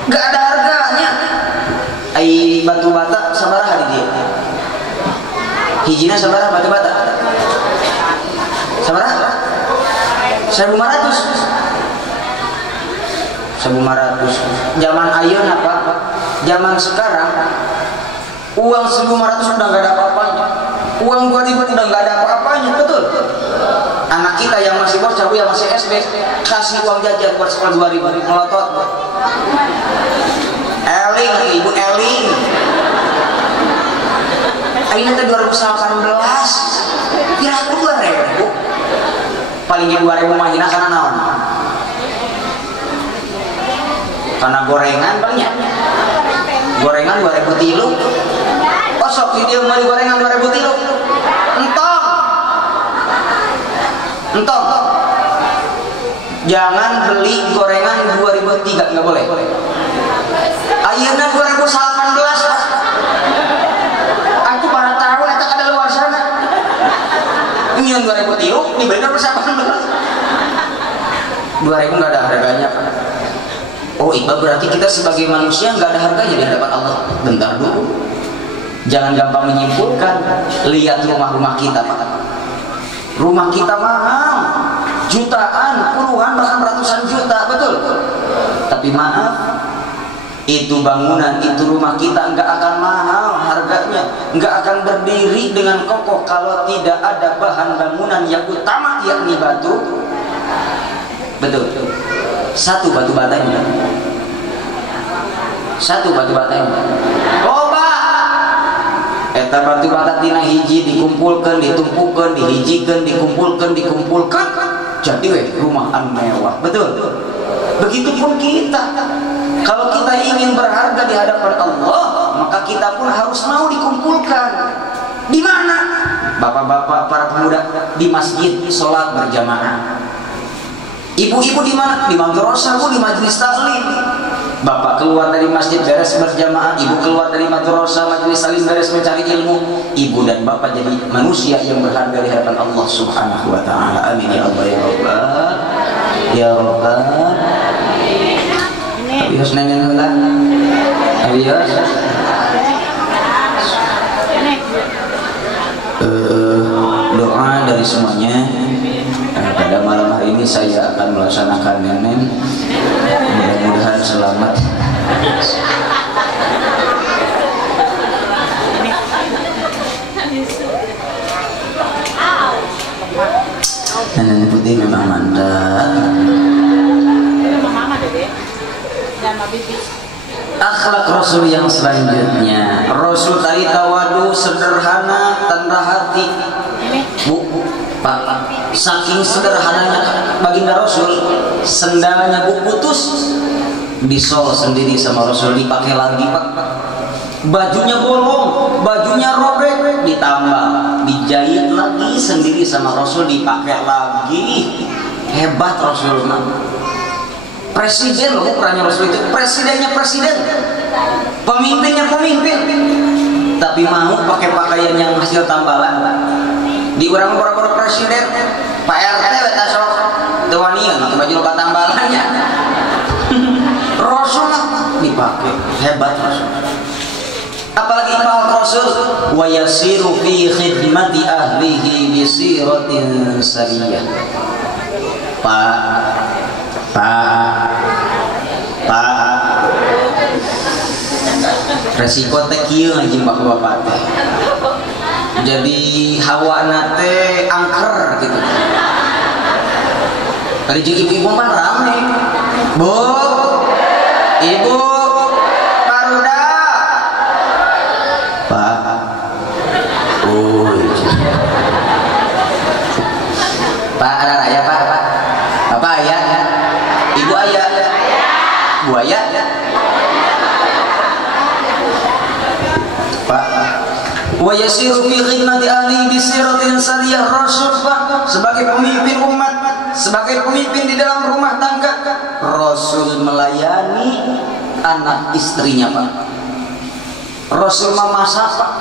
gak ada harganya. Ai batu bata sabaraha di dia? Hijina sabaraha batu bata? Sabaraha? 1.500. 1.500. Zaman ayeuna apa? Zaman sekarang uang 1.500 udah gak ada apa-apanya. Uang 2.000 udah gak ada apa-apanya. Betul. Anak kita yang masih bocah, yang masih SD, kasih uang jajan buat sekolah 2.000, melotot. Eling, ibu Eling. Ini teh 2018. Kira 2.000. Paling 2.000 mah hina kana naon? Karena gorengan banyak. Gorengan 2.003. Oh sok dia mau gorengan 2.003. Entong. Jangan beli gorengan 2003, nggak boleh. Ayeuna 2018. Aku para tahu eta kada luar sana. Ini yang 2003 dibeli 2018. 2.000 nggak ada harganya. Oh, Iqbal, berarti kita sebagai manusia nggak ada harganya di hadapan Allah. Bentar dulu. Jangan gampang menyimpulkan. Lihat rumah-rumah kita, Pak. Rumah kita mahal, jutaan, puluhan, bahkan ratusan juta, betul. Tapi maaf, itu bangunan, itu rumah kita nggak akan mahal harganya, nggak akan berdiri dengan kokoh kalau tidak ada bahan bangunan yang utama, yakni batu. Betul. Satu batu batanya. Loba. Eta batu bata tina hiji dikumpulkan, ditumpukan, dihijikan, dikumpulkan. Jadi rumah anu mewah. Betul. Begitupun kita. Kalau kita ingin berharga di hadapan Allah, maka kita pun harus mau dikumpulkan. Di mana? Bapak-bapak, para pemuda, di masjid sholat berjamaah. Ibu-ibu di mana? Di madrasah, di majelis taklim. Bapak keluar dari masjid beres berjamaah, ibu keluar dari madrasah majelis taklim beres mencari ilmu. Ibu dan bapak jadi manusia yang berharga di hadapan Allah Subhanahu wa taala. Amin ya Allah ya Rabbal. Ya Rabbal. Abios nengen heula. Abios. Doa dari semuanya. Pada malam hari ini saya akan melaksanakan nenen. Mudah-mudahan selamat. Nenek putih memang mantap. Akhlak Rasul yang selanjutnya. Rasul tadi tawadu, sederhana, tanda hati. Bu, Pak, saking sederhananya baginda Rasul, sendalnya bu putus, disol sendiri sama Rasul, dipakai lagi Pak. Bajunya bolong, bajunya robek, ditambah, dijahit lagi sendiri sama Rasul, dipakai lagi. Hebat Rasul. Presiden loh perannya Rasul itu, presidennya presiden, pemimpinnya pemimpin, tapi mau pakai pakaian yang hasil tambalan. Di orang orang presiden, Pak RT beta sok tewanian pakai baju lupa tambalannya. Rasul dipakai, hebat Rasul. Apalagi Pak Rasul, wa yasiru fi khidmati ahlihi bi siratin sariyah. Pak resiko teh kieu ngaji bapak teh. Jadi hawa nate angker gitu. Kali jeung ibu-ibu mah rame. Bu, ibu, Paruda, Pak, Pak ada raya Pak, Bapak ayah, Ibu ayah, Bu ayah, Pak. Wa yasiru fi khidmati ahli bi siratin sariyah rasul Pak, sebagai pemimpin umat, sebagai pemimpin di dalam rumah tangga, Rasul melayani anak istrinya Pak. Rasul memasak Pak,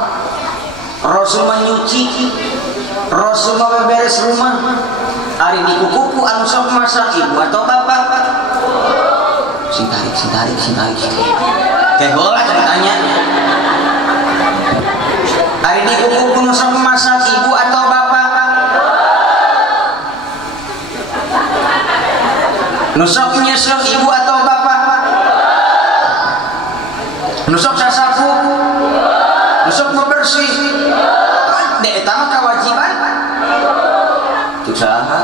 Rasul menyuci, Rasul beberes rumah. Ari di kuku anu sok masak ibu atau bapak Pak? Sing tarik. Kehola ceritanya. Hari ini kuku nusok masak ibu atau bapak? Nusok nyesok ibu atau bapak? Nusok sasapu? Nusok membersih? Dek etama kewajiban? Usaha.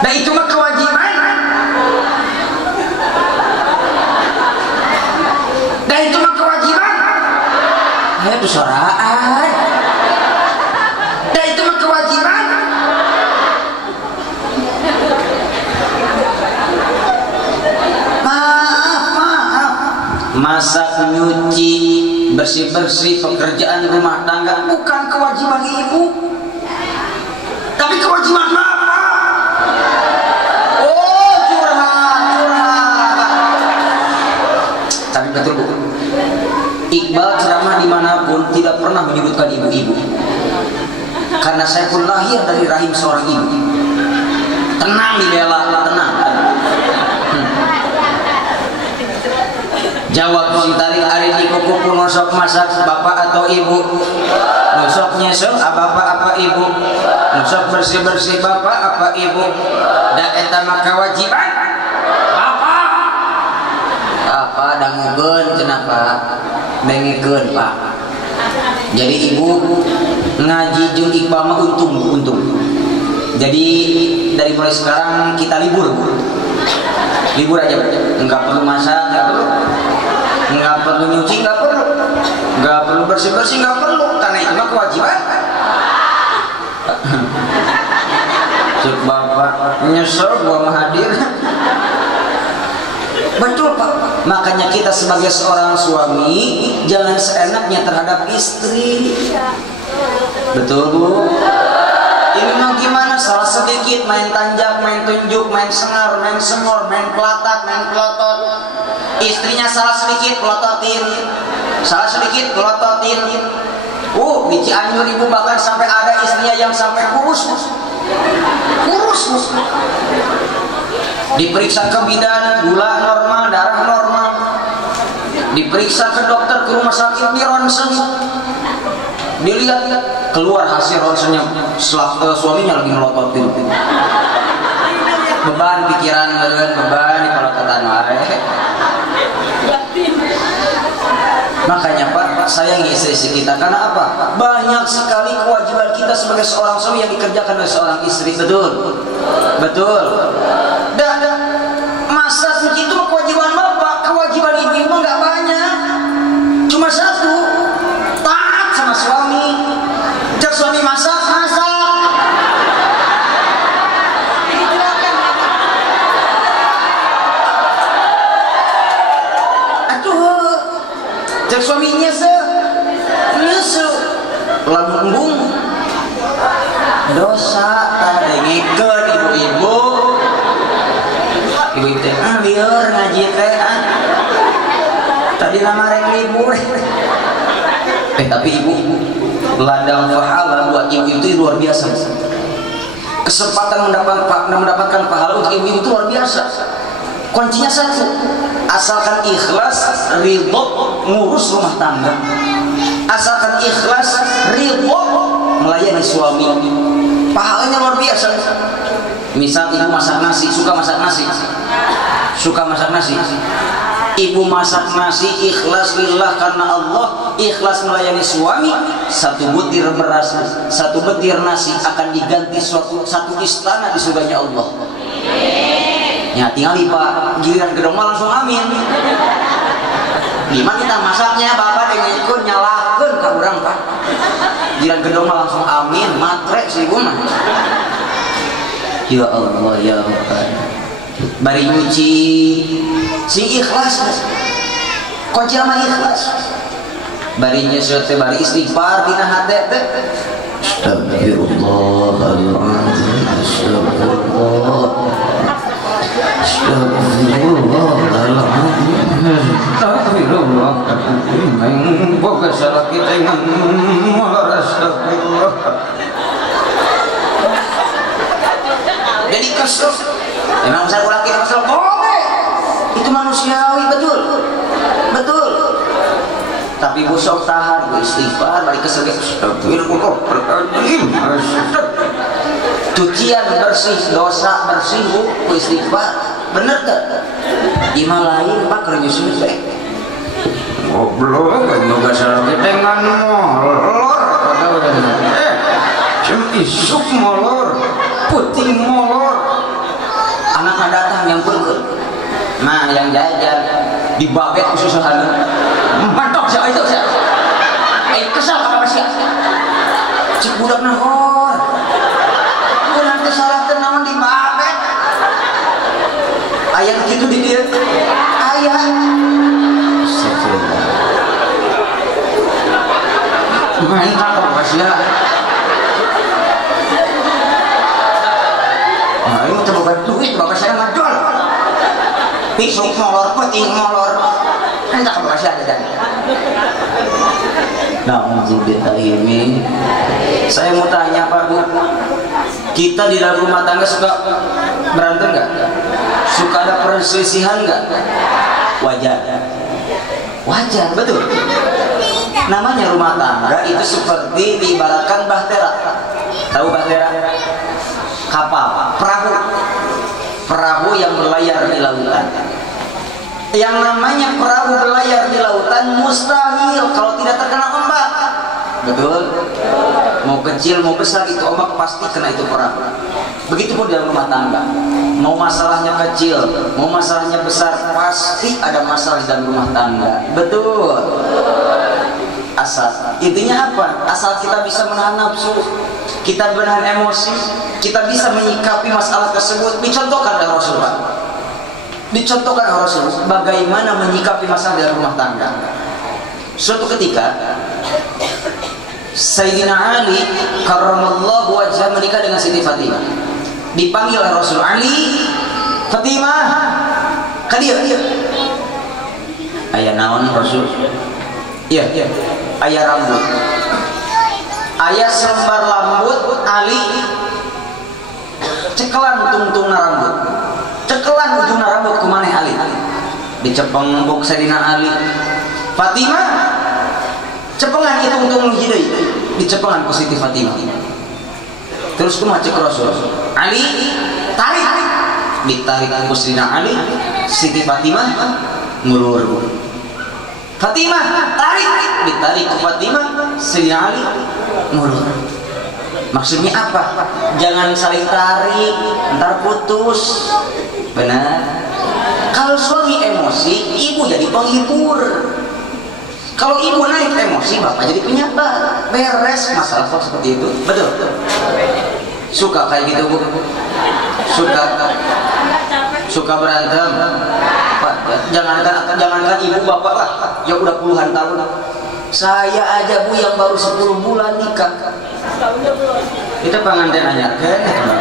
Nah itu mah kewajiban. Nah itu mah kewajiban. Itu soraan. Dan itu mah kewajiban. Maaf. Masak, nyuci, bersih-bersih, pekerjaan rumah tangga bukan kewajiban ibu, tapi kewajiban bapak. Oh, curhat. Tapi betul Bu, Iqbal ceramah dimanapun tidak pernah menyebutkan ibu-ibu, karena saya pun lahir dari rahim seorang ibu. Tenang dibela, tenang. Jawab si tarik ari di kuku nosok masak bapak atau ibu? Nosok nyesok bapak apa ibu? Nosok bersih-bersih bapak apa ibu? Da eta mah kewajiban bapak. Bapak dangukeun kenapa? Bengikeun Pak. Jadi ibu ngaji jeung Iqbal mah untung. Jadi dari mulai sekarang kita libur aja, nggak perlu masak, nggak perlu nyuci, nggak perlu bersih-bersih, nggak perlu, karena itu mah kewajiban. Cek bapak nyesel gua mah hadir. Betul Pak. Makanya kita sebagai seorang suami jangan seenaknya terhadap istri. Betul Bu. Ini mah gimana? Salah sedikit main tanjak, main tunjuk, main sengar, main sengor, main pelatak, main pelotot. Istrinya salah sedikit pelototin, salah sedikit pelototin. Di Cianjur ibu bahkan sampai ada istrinya yang sampai kurus. Diperiksa ke bidan, gula normal, darah normal. Diperiksa ke dokter, ke rumah sakit, di ronsen. Dilihat keluar hasil ronsennya, suaminya lagi melototin. Beban pikiran, beban di pelototan wae. Makanya Pak, sayangi istri kita. Karena apa? Banyak sekali kewajiban kita sebagai seorang suami yang dikerjakan oleh seorang istri. Betul. Dan masa suci itu kewajiban bapak, kewajiban ibu nggak banyak. Cuma satu, taat sama suami. Jika suami masak. Jika suami nyesel, lambung dosa tadi ngikut ibu-ibu teh liur ngaji teh tadi nama rek libur tapi ibu ladang pahala buat ibu itu luar biasa. Kesempatan mendapatkan pahala untuk ibu itu luar biasa. Kuncinya satu, asalkan ikhlas ridho ngurus rumah tangga, asalkan ikhlas ridho melayani suami, pahalanya luar biasa. Misal ibu masak nasi, suka masak nasi, Ibu masak nasi ikhlas lillah karena Allah, ikhlas melayani suami, satu butir beras, satu butir nasi akan diganti satu istana di surganya Allah. Ya tinggal Pak, giliran gedong langsung amin. Gimana kita masaknya Bapak dengan ikut nyalakan ke orang Pak. Giliran gedong langsung amin, matre sih ibu mah. Ya Allah ya Rabbana. Bari nyuci si ikhlas, kunci mah ikhlas. Bari nyuci teh bari istighfar dina hate teh. Astagfirullahaladzim, astagfirullah, astagfirullahaladzim. Boga salah kita dengan astagfirullah. Jadi kesel. Emang saya ulah kita kesel, boleh. Itu manusiawi, betul. Betul. Tapi busok tahan, istighfar, balik kesel. Astagfirullahaladzim. Cucian bersih, dosa bersih, bu, istighfar. Bener gak? Ima lain, Pak, kerja sudah. Goblok, enggak salah kita dengan molor. Isuk molor, puting molor. Anak datang yang pergi, nah yang jajan dibabek kesusahan, mantok siapa itu siapa? Kesal apa sih? Cik budak nahor, gue nanti salah tenang dibabek. Ayam gitu di dia, ayam. Mantap apa sih? Ini coba duit bapak saya ngajol, pisuk molor, peting molor, entah bapak saya ada dan. Na'udzubillahi. Saya mau tanya Pak Bu, kita di dalam rumah tangga suka berantem nggak? Suka ada perselisihan nggak? Wajar, wajar, betul. Namanya rumah tangga itu seperti diibaratkan bahtera. Tahu bahtera? Kapal, perahu yang berlayar di lautan. Yang namanya perahu berlayar di lautan mustahil kalau tidak terkena ombak. Betul? Mau kecil mau besar itu ombak pasti kena itu perahu. Begitupun dalam rumah tangga. Mau masalahnya kecil, mau masalahnya besar, pasti ada masalah di dalam rumah tangga. Betul? Asal intinya apa? Asal kita bisa menahan nafsu, kita menahan emosi, kita bisa menyikapi masalah tersebut. Dicontohkan oleh Rasulullah, dicontohkan oleh Rasulullah bagaimana menyikapi masalah dalam rumah tangga. Suatu ketika Sayyidina Ali karramallahu wajhah menikah dengan Siti Fatimah. Dipanggil oleh Rasul, Ali, Fatimah, kadia. Ayah naon Rasul? Iya, ayah rambut. Ayah selembar rambut Ali, cekelan tungtung rambut, cekelan ujung rambut kemana Ali? Dicepeng bok Sayyidina Ali. Fatimah, cepengan itu tungtung hidai, dicepengan ku Siti Fatimah. Terus kumaha cek Rasul? Ali, tarik, ditarik ku Sayyidina Ali, Siti Fatimah ngulur. Fatimah, tarik, ditarik ke Fatimah, Sayyidina Ali ngulur. Maksudnya apa? Jangan saling tarik, ntar putus. Benar? Kalau suami emosi, ibu jadi penghibur. Kalau ibu naik emosi, bapak jadi penyabar. Beres masalah kok seperti itu. Betul? Suka kayak gitu Bu? Suka berantem? Jangankan ibu bapak lah, ya udah puluhan tahun. Saya aja Bu yang baru 10 bulan nikah. Kita pengantin anyarkeun eta mah.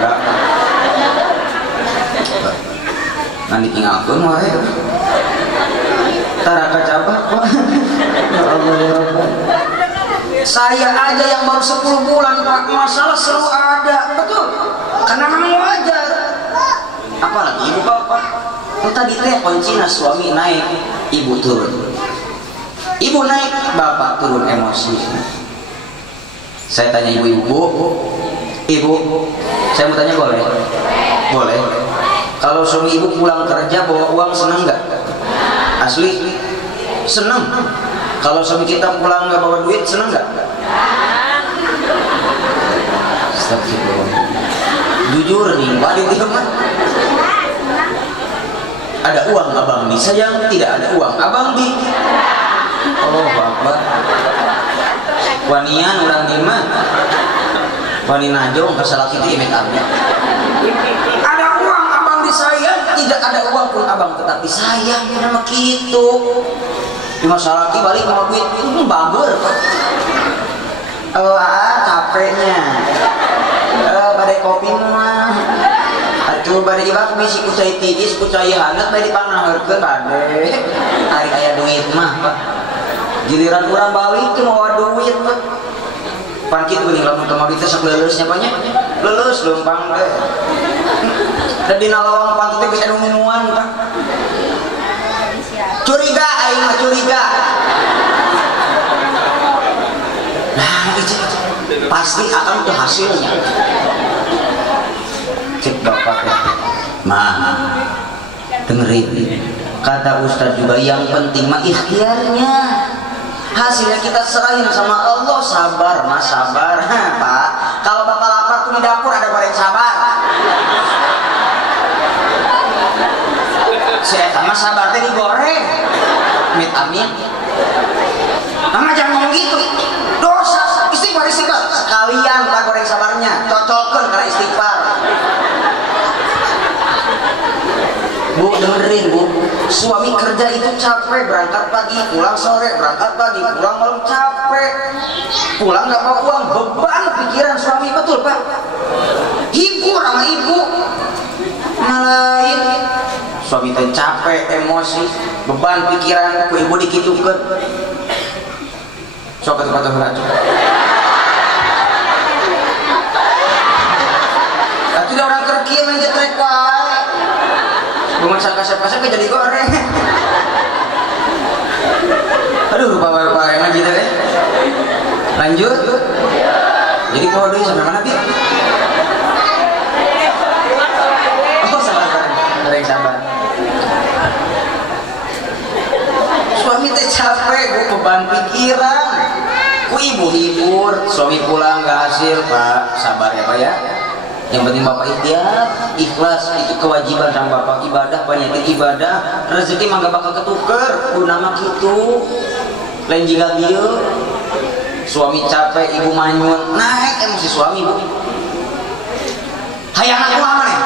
Nanti tinggalkeun wae. Tara kacabak Pak. Ya Allah ya Rabbal. Saya aja yang baru 10 bulan Pak, masalah selalu ada. Betul? Karena memang wajar. Apalagi ibu bapak. Tadi teh kuncina suami naik, ibu turun. Ibu naik, bapak turun emosi. Saya tanya ibu, saya mau tanya boleh? Boleh. Kalau suami ibu pulang kerja bawa uang senang nggak? Asli seneng. Kalau suami kita pulang nggak bawa duit, seneng nggak? Jujur nih, Pak Aditya mah. Ada uang abang disayang, tidak ada uang abang di. Oh bapak. Wanian orang dimana? Wani najong kasalah kita imit abdi. Ada uang abang disayang, tidak ada uang pun abang tetapi sayang nama gitu. Di masalah balik mau duit bagur Pak. Capeknya. Badai kopi mah. Atuh badai ibak bisi kucai tigis, kucai hangat badai panaheurkeun badai. Ari aya duit mah Pak. Giliran urang balik teh mau duit Pak. Pan kitu geuning lamun teu mau duit teh sok leuleusnya banyak. Leuleus leumpang teh. Da dina lawang pantu teh geus anu minuan Pak. Curiga aing mah curiga. Nah, itu pasti akan tuh hasilnya. Cek bapak ya. Dengerin. Kata Ustaz juga yang penting mah ikhtiarnya. Hasilnya kita serahin sama Allah. Sabar mas, sabar Pak. Kalau bapak lapar tuh di dapur ada goreng sabar. Saya sama sabar teh digoreng. Amit amit. Mama jangan ngomong gitu. Dosa. Istighfar. Sekalian Pak goreng sabarnya. Cocokkan karena istighfar. Bu dengerin Bu. Suami kerja itu capek, berangkat pagi, pulang sore, berangkat pagi, pulang malam, capek. Pulang nggak bawa uang, beban pikiran suami, betul Pak. Hibur sama ibu. Ngalahin. Suami teh capek, emosi, beban pikiran, ku ibu dikitukeun. Sok kata beracu. Atuh da orang keur kieu mah jetrek wae. Bungan sakasep-kasep jadi goreng. Aduh, bapak-bapak yang ngaji teh. Lanjut. Jadi kalau deui sampai mana, Bi? Oh, sabar. Suami teh capek, Bu, beban pikiran. Ku ibu hibur, suami pulang gak hasil, Pak. Sabar ya, Pak ya. Yang penting Bapak ikhlas, itu kewajiban sama Bapak. Ibadah, banyakin ibadah. Rezeki mah gak bakal ketuker. Kudu nama gitu. Lain jika bieu. Suami capek, ibu manyun. Naik emosi suami, Bu. Hayang aku mana nih?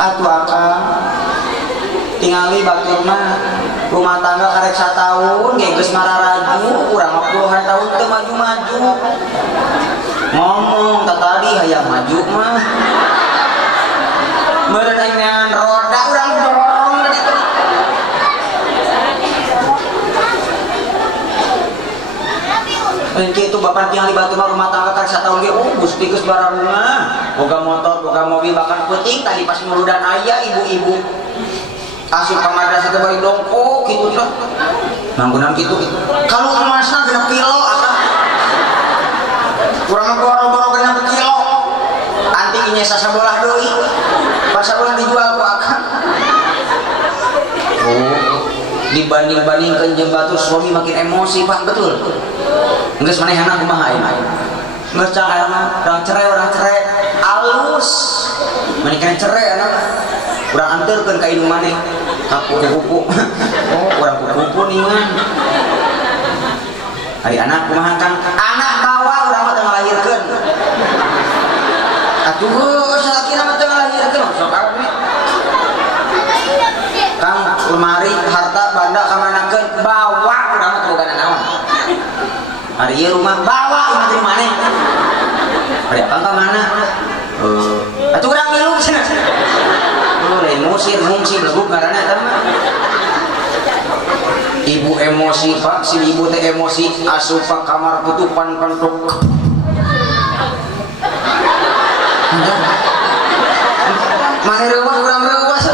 Atuh akang tingali batur mah rumah tangga karek 1 tahun geus mararaju urang 50 tahun teu maju-maju ngomong tadi hayang maju mah meureun aing roda urang dorong tadi teh engke itu bapak tingali batur mah rumah tangga karek 1 tahun ge gusti geus bararunga boga motor boga mobil bahkan penting tadi pas muludan aya ibu-ibu asup ka madrasah teh bari dongkok kitu teh manggunan kitu kalau emasna 6 kilo akang urang boro-boro 6 kilo anti nya sasabolah deui pas sabolah dijual ku akang dibanding-bandingkeun jeung batur suami makin emosi Pak betul geus manehna kumaha aing geus cang mah urang cerai alus manehna cerai anak urang anterkeun ka indung maneh ka kupu-kupu oh urang kupu-kupu ningan ari anak kumaha Kang anak bawa urang mah teu ngalahirkeun atuh salakina mah teu ngalahirkeun sok abdi Kang lemari harta banda kamanakeun bawa urang mah teu boga naon ari ieu rumah bawa imah di maneh ari akang ka mana atuh urang ngilu cenah lain musir, ngungsi, leguk ngaranna eta mah. Ibu emosi Pak, si ibu teh emosi asup ka kamar tutupan pentuk. Mane reuwas urang reuwas.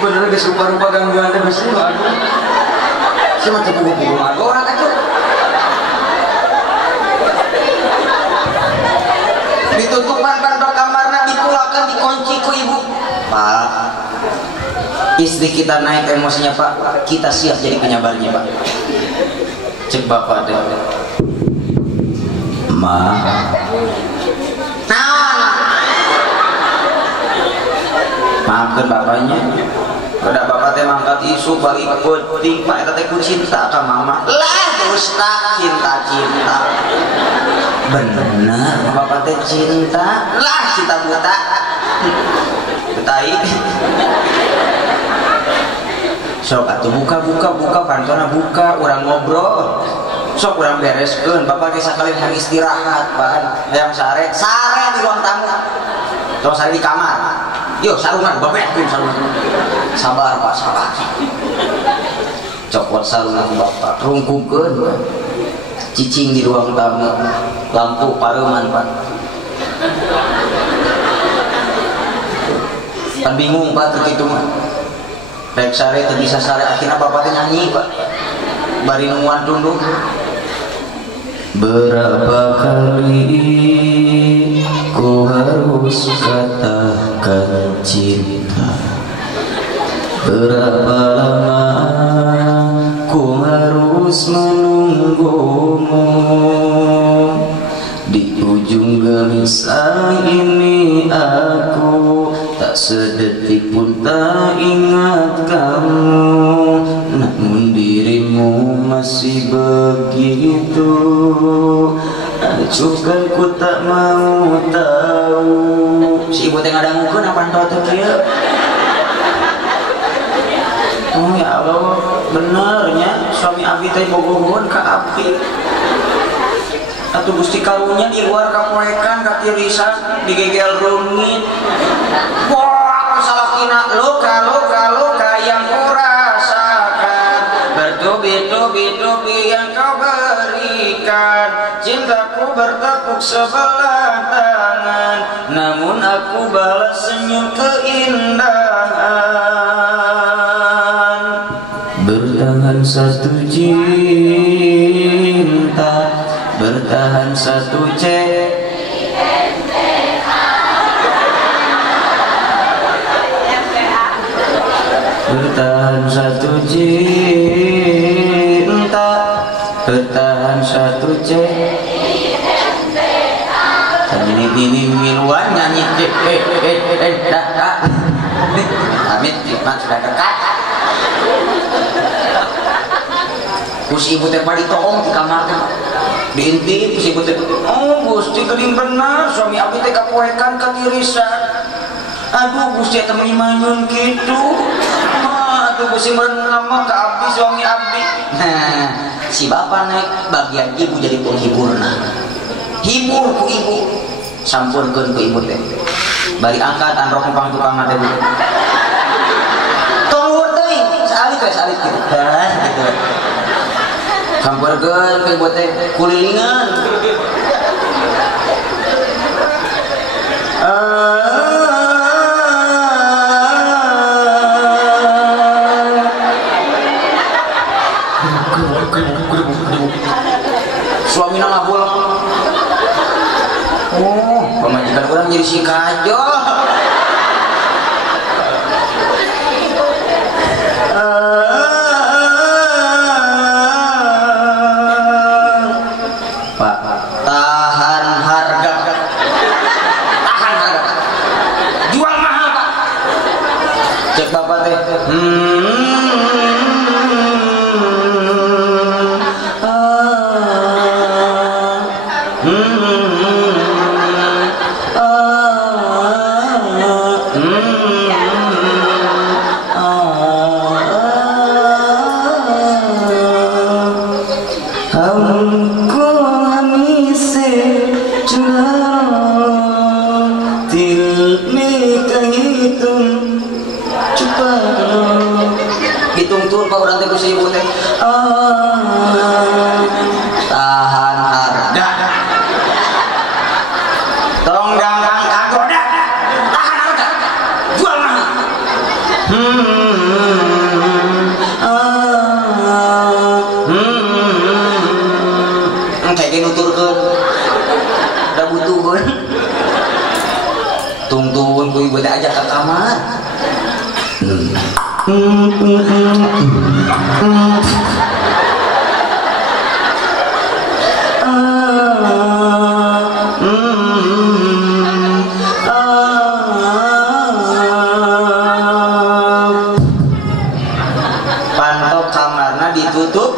Bener geus rupa-rupa gangguan teh mesti aduh. Si mah teu pugu-pugu mah orang atuh. Ditutupan kantor kamarna ditulak Pak, istri kita naik emosinya Pak, kita siap jadi penyabarnya Pak. Cek bapak deh. Ma, maafkan bapaknya. Udah bapak teh mangkat isu balik penting Pak, eta teh ku cinta ka mama. Lah dusta, cinta. Bener bapak teh cinta. Lah cinta buta. Betai. Sok atuh buka pantona buka, urang ngobrol. Sok urang bereskeun, bapak ge sakali hayang istirahat, Pak. Hayang sare di ruang tamu. Tong sare di kamar. Yo sarungan babehkeun sarungan. Sabar Pak, sabar. Copot sarungan bapak, rungkungkeun. Cicing di ruang tamu. Lampu pareuman Pak. Kan bingung Pak kitu mah. Rek sare teu bisa sare akhirna bapak teh nyanyi Pak. Bari nungguan tunduk. Berapa kali ku harus katakan cinta, berapa lama ku harus menunggumu. Di ujung gelisah ini aku tak sedetik pun tak ingat kamu, namun dirimu masih begitu acuhkan, ku tak mau tahu. Si ibu teh ngadangukeun apa teu kieu? Oh ya Allah, benernya suami abdi teh bogohon ka abdi. Atuh Gusti karunya di luar kapoekan katirisan digegel rumit. Wah, salakina luka yang kurasakan, bertubi-tubi yang kau berikan. Cintaku bertepuk sebelah tangan, namun aku balas senyum keindahan. Bertahan satu cinta, bertahan satu bertahan satu cinta, bertahan satu ini miluan nyanyi amit khidmat sudah dekat. Kus ibu teh padi toong di kamar teh diintip si ibu teh, oh Gusti geuning benar suami abdi teh kapoekan katirisan. Aduh Gusti eta mah manyun kitu. Atuh Gusti berenang mah ka abdi suami abdi. Nah, si bapak naik bagian ibu jadi penghiburna. Hibur ku ibu, sampurkeun ku ibu teh. Bari angkatan rok numpang tukang teh. Tunggu teuing, saalit kitu. Gitu. Sampurkeun ku ibu teh kulilingan. Suamina ngabul. Oh, pemajikan orang jadi si kajo. Pak, tahan harga. Jual mahal Pak. Cek bapak teh. Hitung-hitung Pak urang teh ku si ibu teh. Tahan harga. Tong gampang kagoda. Tahan harga. Jual mahal. Kayak ge nuturkeun. Da butuhkeun. Tung tuntun ku ibu aja ke kamar. Pantok kamarna ditutup.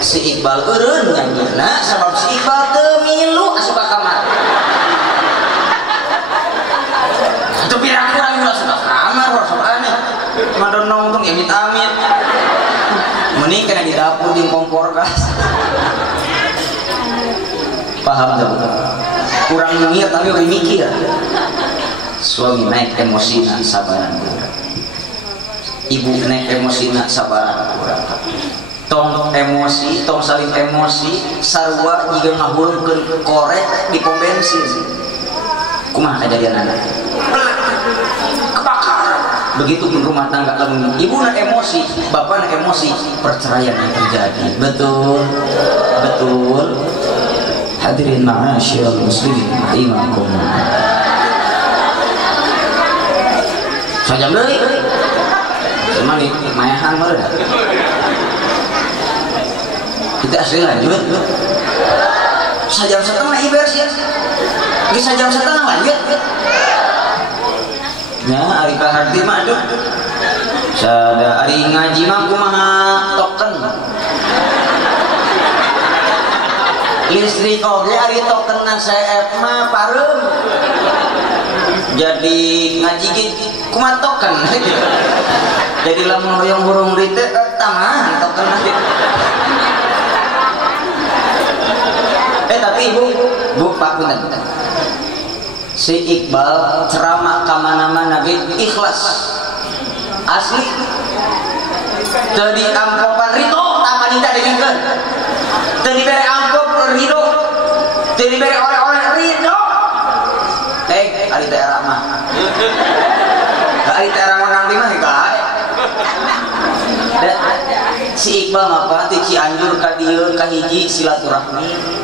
Si Iqbal eureun nyanyiana sabab si Iqbal teu milu asup ka kamar. Itu pirang kurang ulah asup ka kamar sok aneh. Madon nongtong ya amit-amit. Mending kena di dapur di kompor gas. Paham tuh? Kurang mikir tapi we mikir. Suami naik emosina sabaran. Ibu naik emosina sabaran. Tong emosi, tong saling emosi, sarua jika ngahulkeun korek di pom bensin. Kumaha kejadian anak? Kebakaran. Begitupun rumah tangga lamun ibu na emosi, bapak na emosi, perceraian yang terjadi. Betul, betul. Hadirin ma'asyiral muslimin rahimakumullah. Sajam deui. Cuman nih mayahan meureun. Kita asli lanjut. Sajam setengah ibers ya. Geus sajam setengah lanjut. Nya ari kaharti mah aduh. Sada ari ngaji mah kumaha token. Listrik oge ari tokenna CF mah pareum. Jadi ngaji ge kumaha token gitu. Jadi lamun hoyong burung di teh tamahan tokenna gitu. Tapi bu Pak Punten, si Iqbal ceramah kemana-mana ikhlas asli. Jadi ampopan Rito apa tidak dengarkan? Jadi beri ampop Rito, jadi beri oleh-oleh Rito. Hari daerah mah, hari daerah menang di mah gak. Si Iqbal apa? Ti Cianjur ka dieu ka hiji silaturahmi.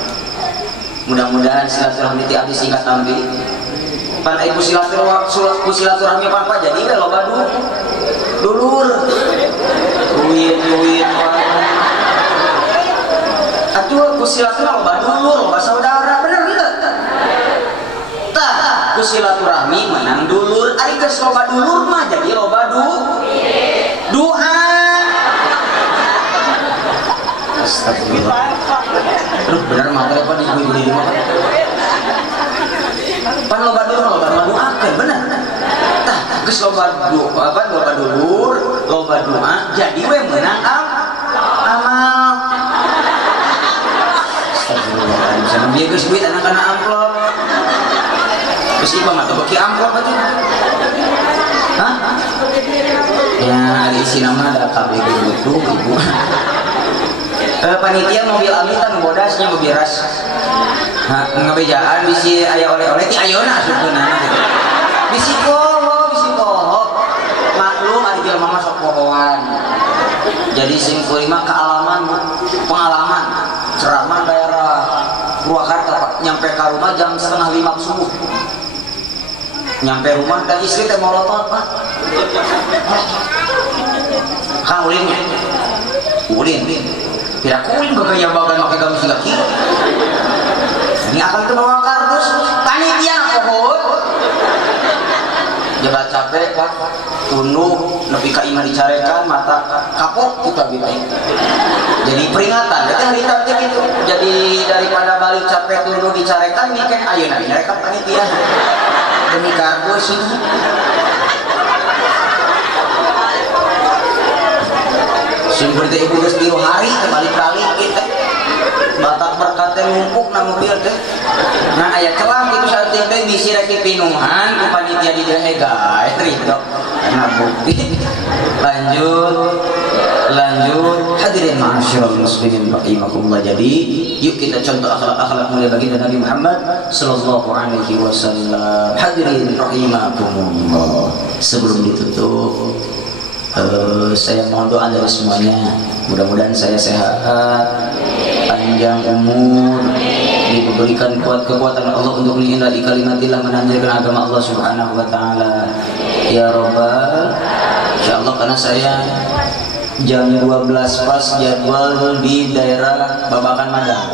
Mudah-mudahan silaturahmi ti abdi singkat tampi. Pan ibu silaturahmi apa jadi we loba dulur. Duit. Atuh ku silaturahmi loba dulur, loba saudara, bener henteu? Tah, ku silaturahmi menang dulur, ari geus loba dulur mah jadi loba doa. Astagfirullah. Aduh bener materi apa ibu-ibu di rumah pan loba doakeun bener. Tah geus loba dulur loba doa jadi we meunang amal. Astagfirullah. Bisa bieu geus duit anak-anak amplop. Geus ieu mah teu beki amplop atuh. Hah? Ya ari isi nama ada KBG itu ibu. Panitia mobil amitan bodasnya mobil ras. Nah, ngebejaan bisi aya oleh-oleh ti ayeuna asupkeunana gitu. Bisi poho. Maklum ari jelema mah sok pohoan. Jadi sing kuring mah pengalaman ceramah daerah Purwakarta nyampe ka rumah jam 4:30 subuh. Nyampe rumah dan istri teh molotot, Pak. Kang ulinnya. Ulin. Tidak kuing bagaya bagan make gamis lagi. Ini akan itu bawa kardus panitia pohon. Jabat capek Pak, tunduh nepi ka imah dicarekan mata kapok kita gitu. Jadi peringatan, jadi hari tadi gitu. Jadi daripada balik capek tunduh dicarekan ini kan ayeuna dicarekan panitia demi kardus ini. Sumber teh ibu geus 3 hari balik-balik kita. Batak berkat teh numpuk na mobil teh. Nah aya celah kitu saat teh bisi rek dipinuhan ku panitia di dieu gae ridho. Karena bukti. Lanjut hadirin ma'asyiral muslimin rahimakumullah. Jadi yuk kita contoh akhlak mulia baginda Nabi Muhammad sallallahu alaihi wasallam. Hadirin rahimakumullah. Sebelum ditutup saya mohon doa dari semuanya. Mudah-mudahan saya sehat, panjang umur, diberikan kekuatan Allah untuk mengindah di kalimatillah menanjurkan agama Allah Subhanahu wa taala. Ya Rabbal, insyaallah karena saya jam 12 pas jadwal di daerah Babakan Madang.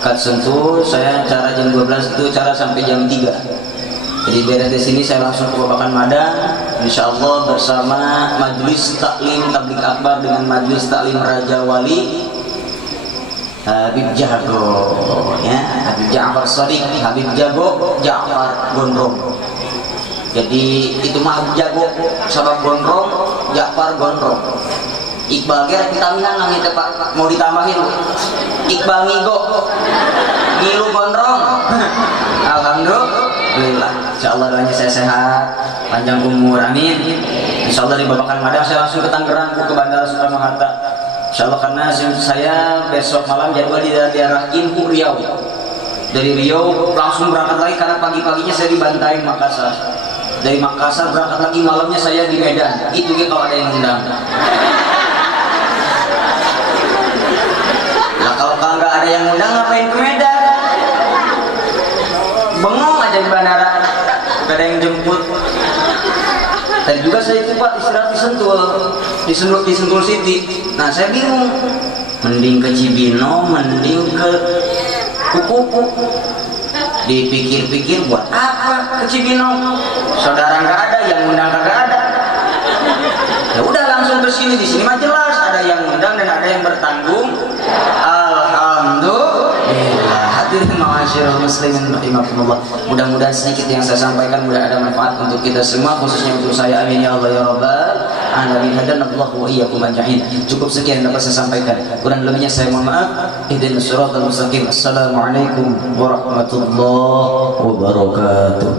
Kat Sentul saya cara jam 12 itu cara sampai jam 3. Jadi beres di sini saya langsung ke Babakan Madang, insyaallah bersama Majelis Taklim Tabligh Akbar dengan Majelis Taklim Raja Wali Habib Jago, ya, Habib Ja'far Shadiq, Habib Jago, Ja'far Gondrong. Jadi itu mah Habib Jago, sabab Gondrong, Ja'far Gondrong. Iqbal kira vitaminan namanya Pak, mau ditambahin Iqbal Ngigo, Ngilu Gondrong. Alhamdulillah, insyaallah doanya saya sehat, panjang umur, amin. Insyaallah di Babakan Madang saya langsung ke Tangerang, ke Bandara Soekarno Hatta. Insyaallah karena saya besok malam jadwal di daerah Inhu Riau. Dari Riau langsung berangkat lagi karena pagi-paginya saya di Bantaeng Makassar. Dari Makassar berangkat lagi malamnya saya di Medan. Itu gitu kalau ada yang undang. Nah kalau nggak ada yang undang ngapain ke Medan? Bengong aja di bandara, gak ada yang jemput. Tadi juga saya itu Pak istirahat di Sentul City. Nah saya bingung, mending ke Cibino, mending ke Kukuku. Dipikir-pikir buat apa ke Cibino? Saudara nggak ada, yang undang kagak ada. Ya udah langsung ke sini, di sini mah jelas ada yang undang dan ada yang bertanggung. Alhamdulillah. Hadirin ma'asyiral muslimin rahimakumullah. Mudah-mudahan sedikit yang saya sampaikan mudah ada manfaat untuk kita semua, khususnya untuk saya. Amin ya Allah ya Rabbal alamin. Hadanallahu wa iyyakum ajma'in. Cukup sekian dapat saya sampaikan. Kurang lebihnya saya mohon maaf. Ihdinas siratal mustaqim. Assalamualaikum warahmatullahi wabarakatuh.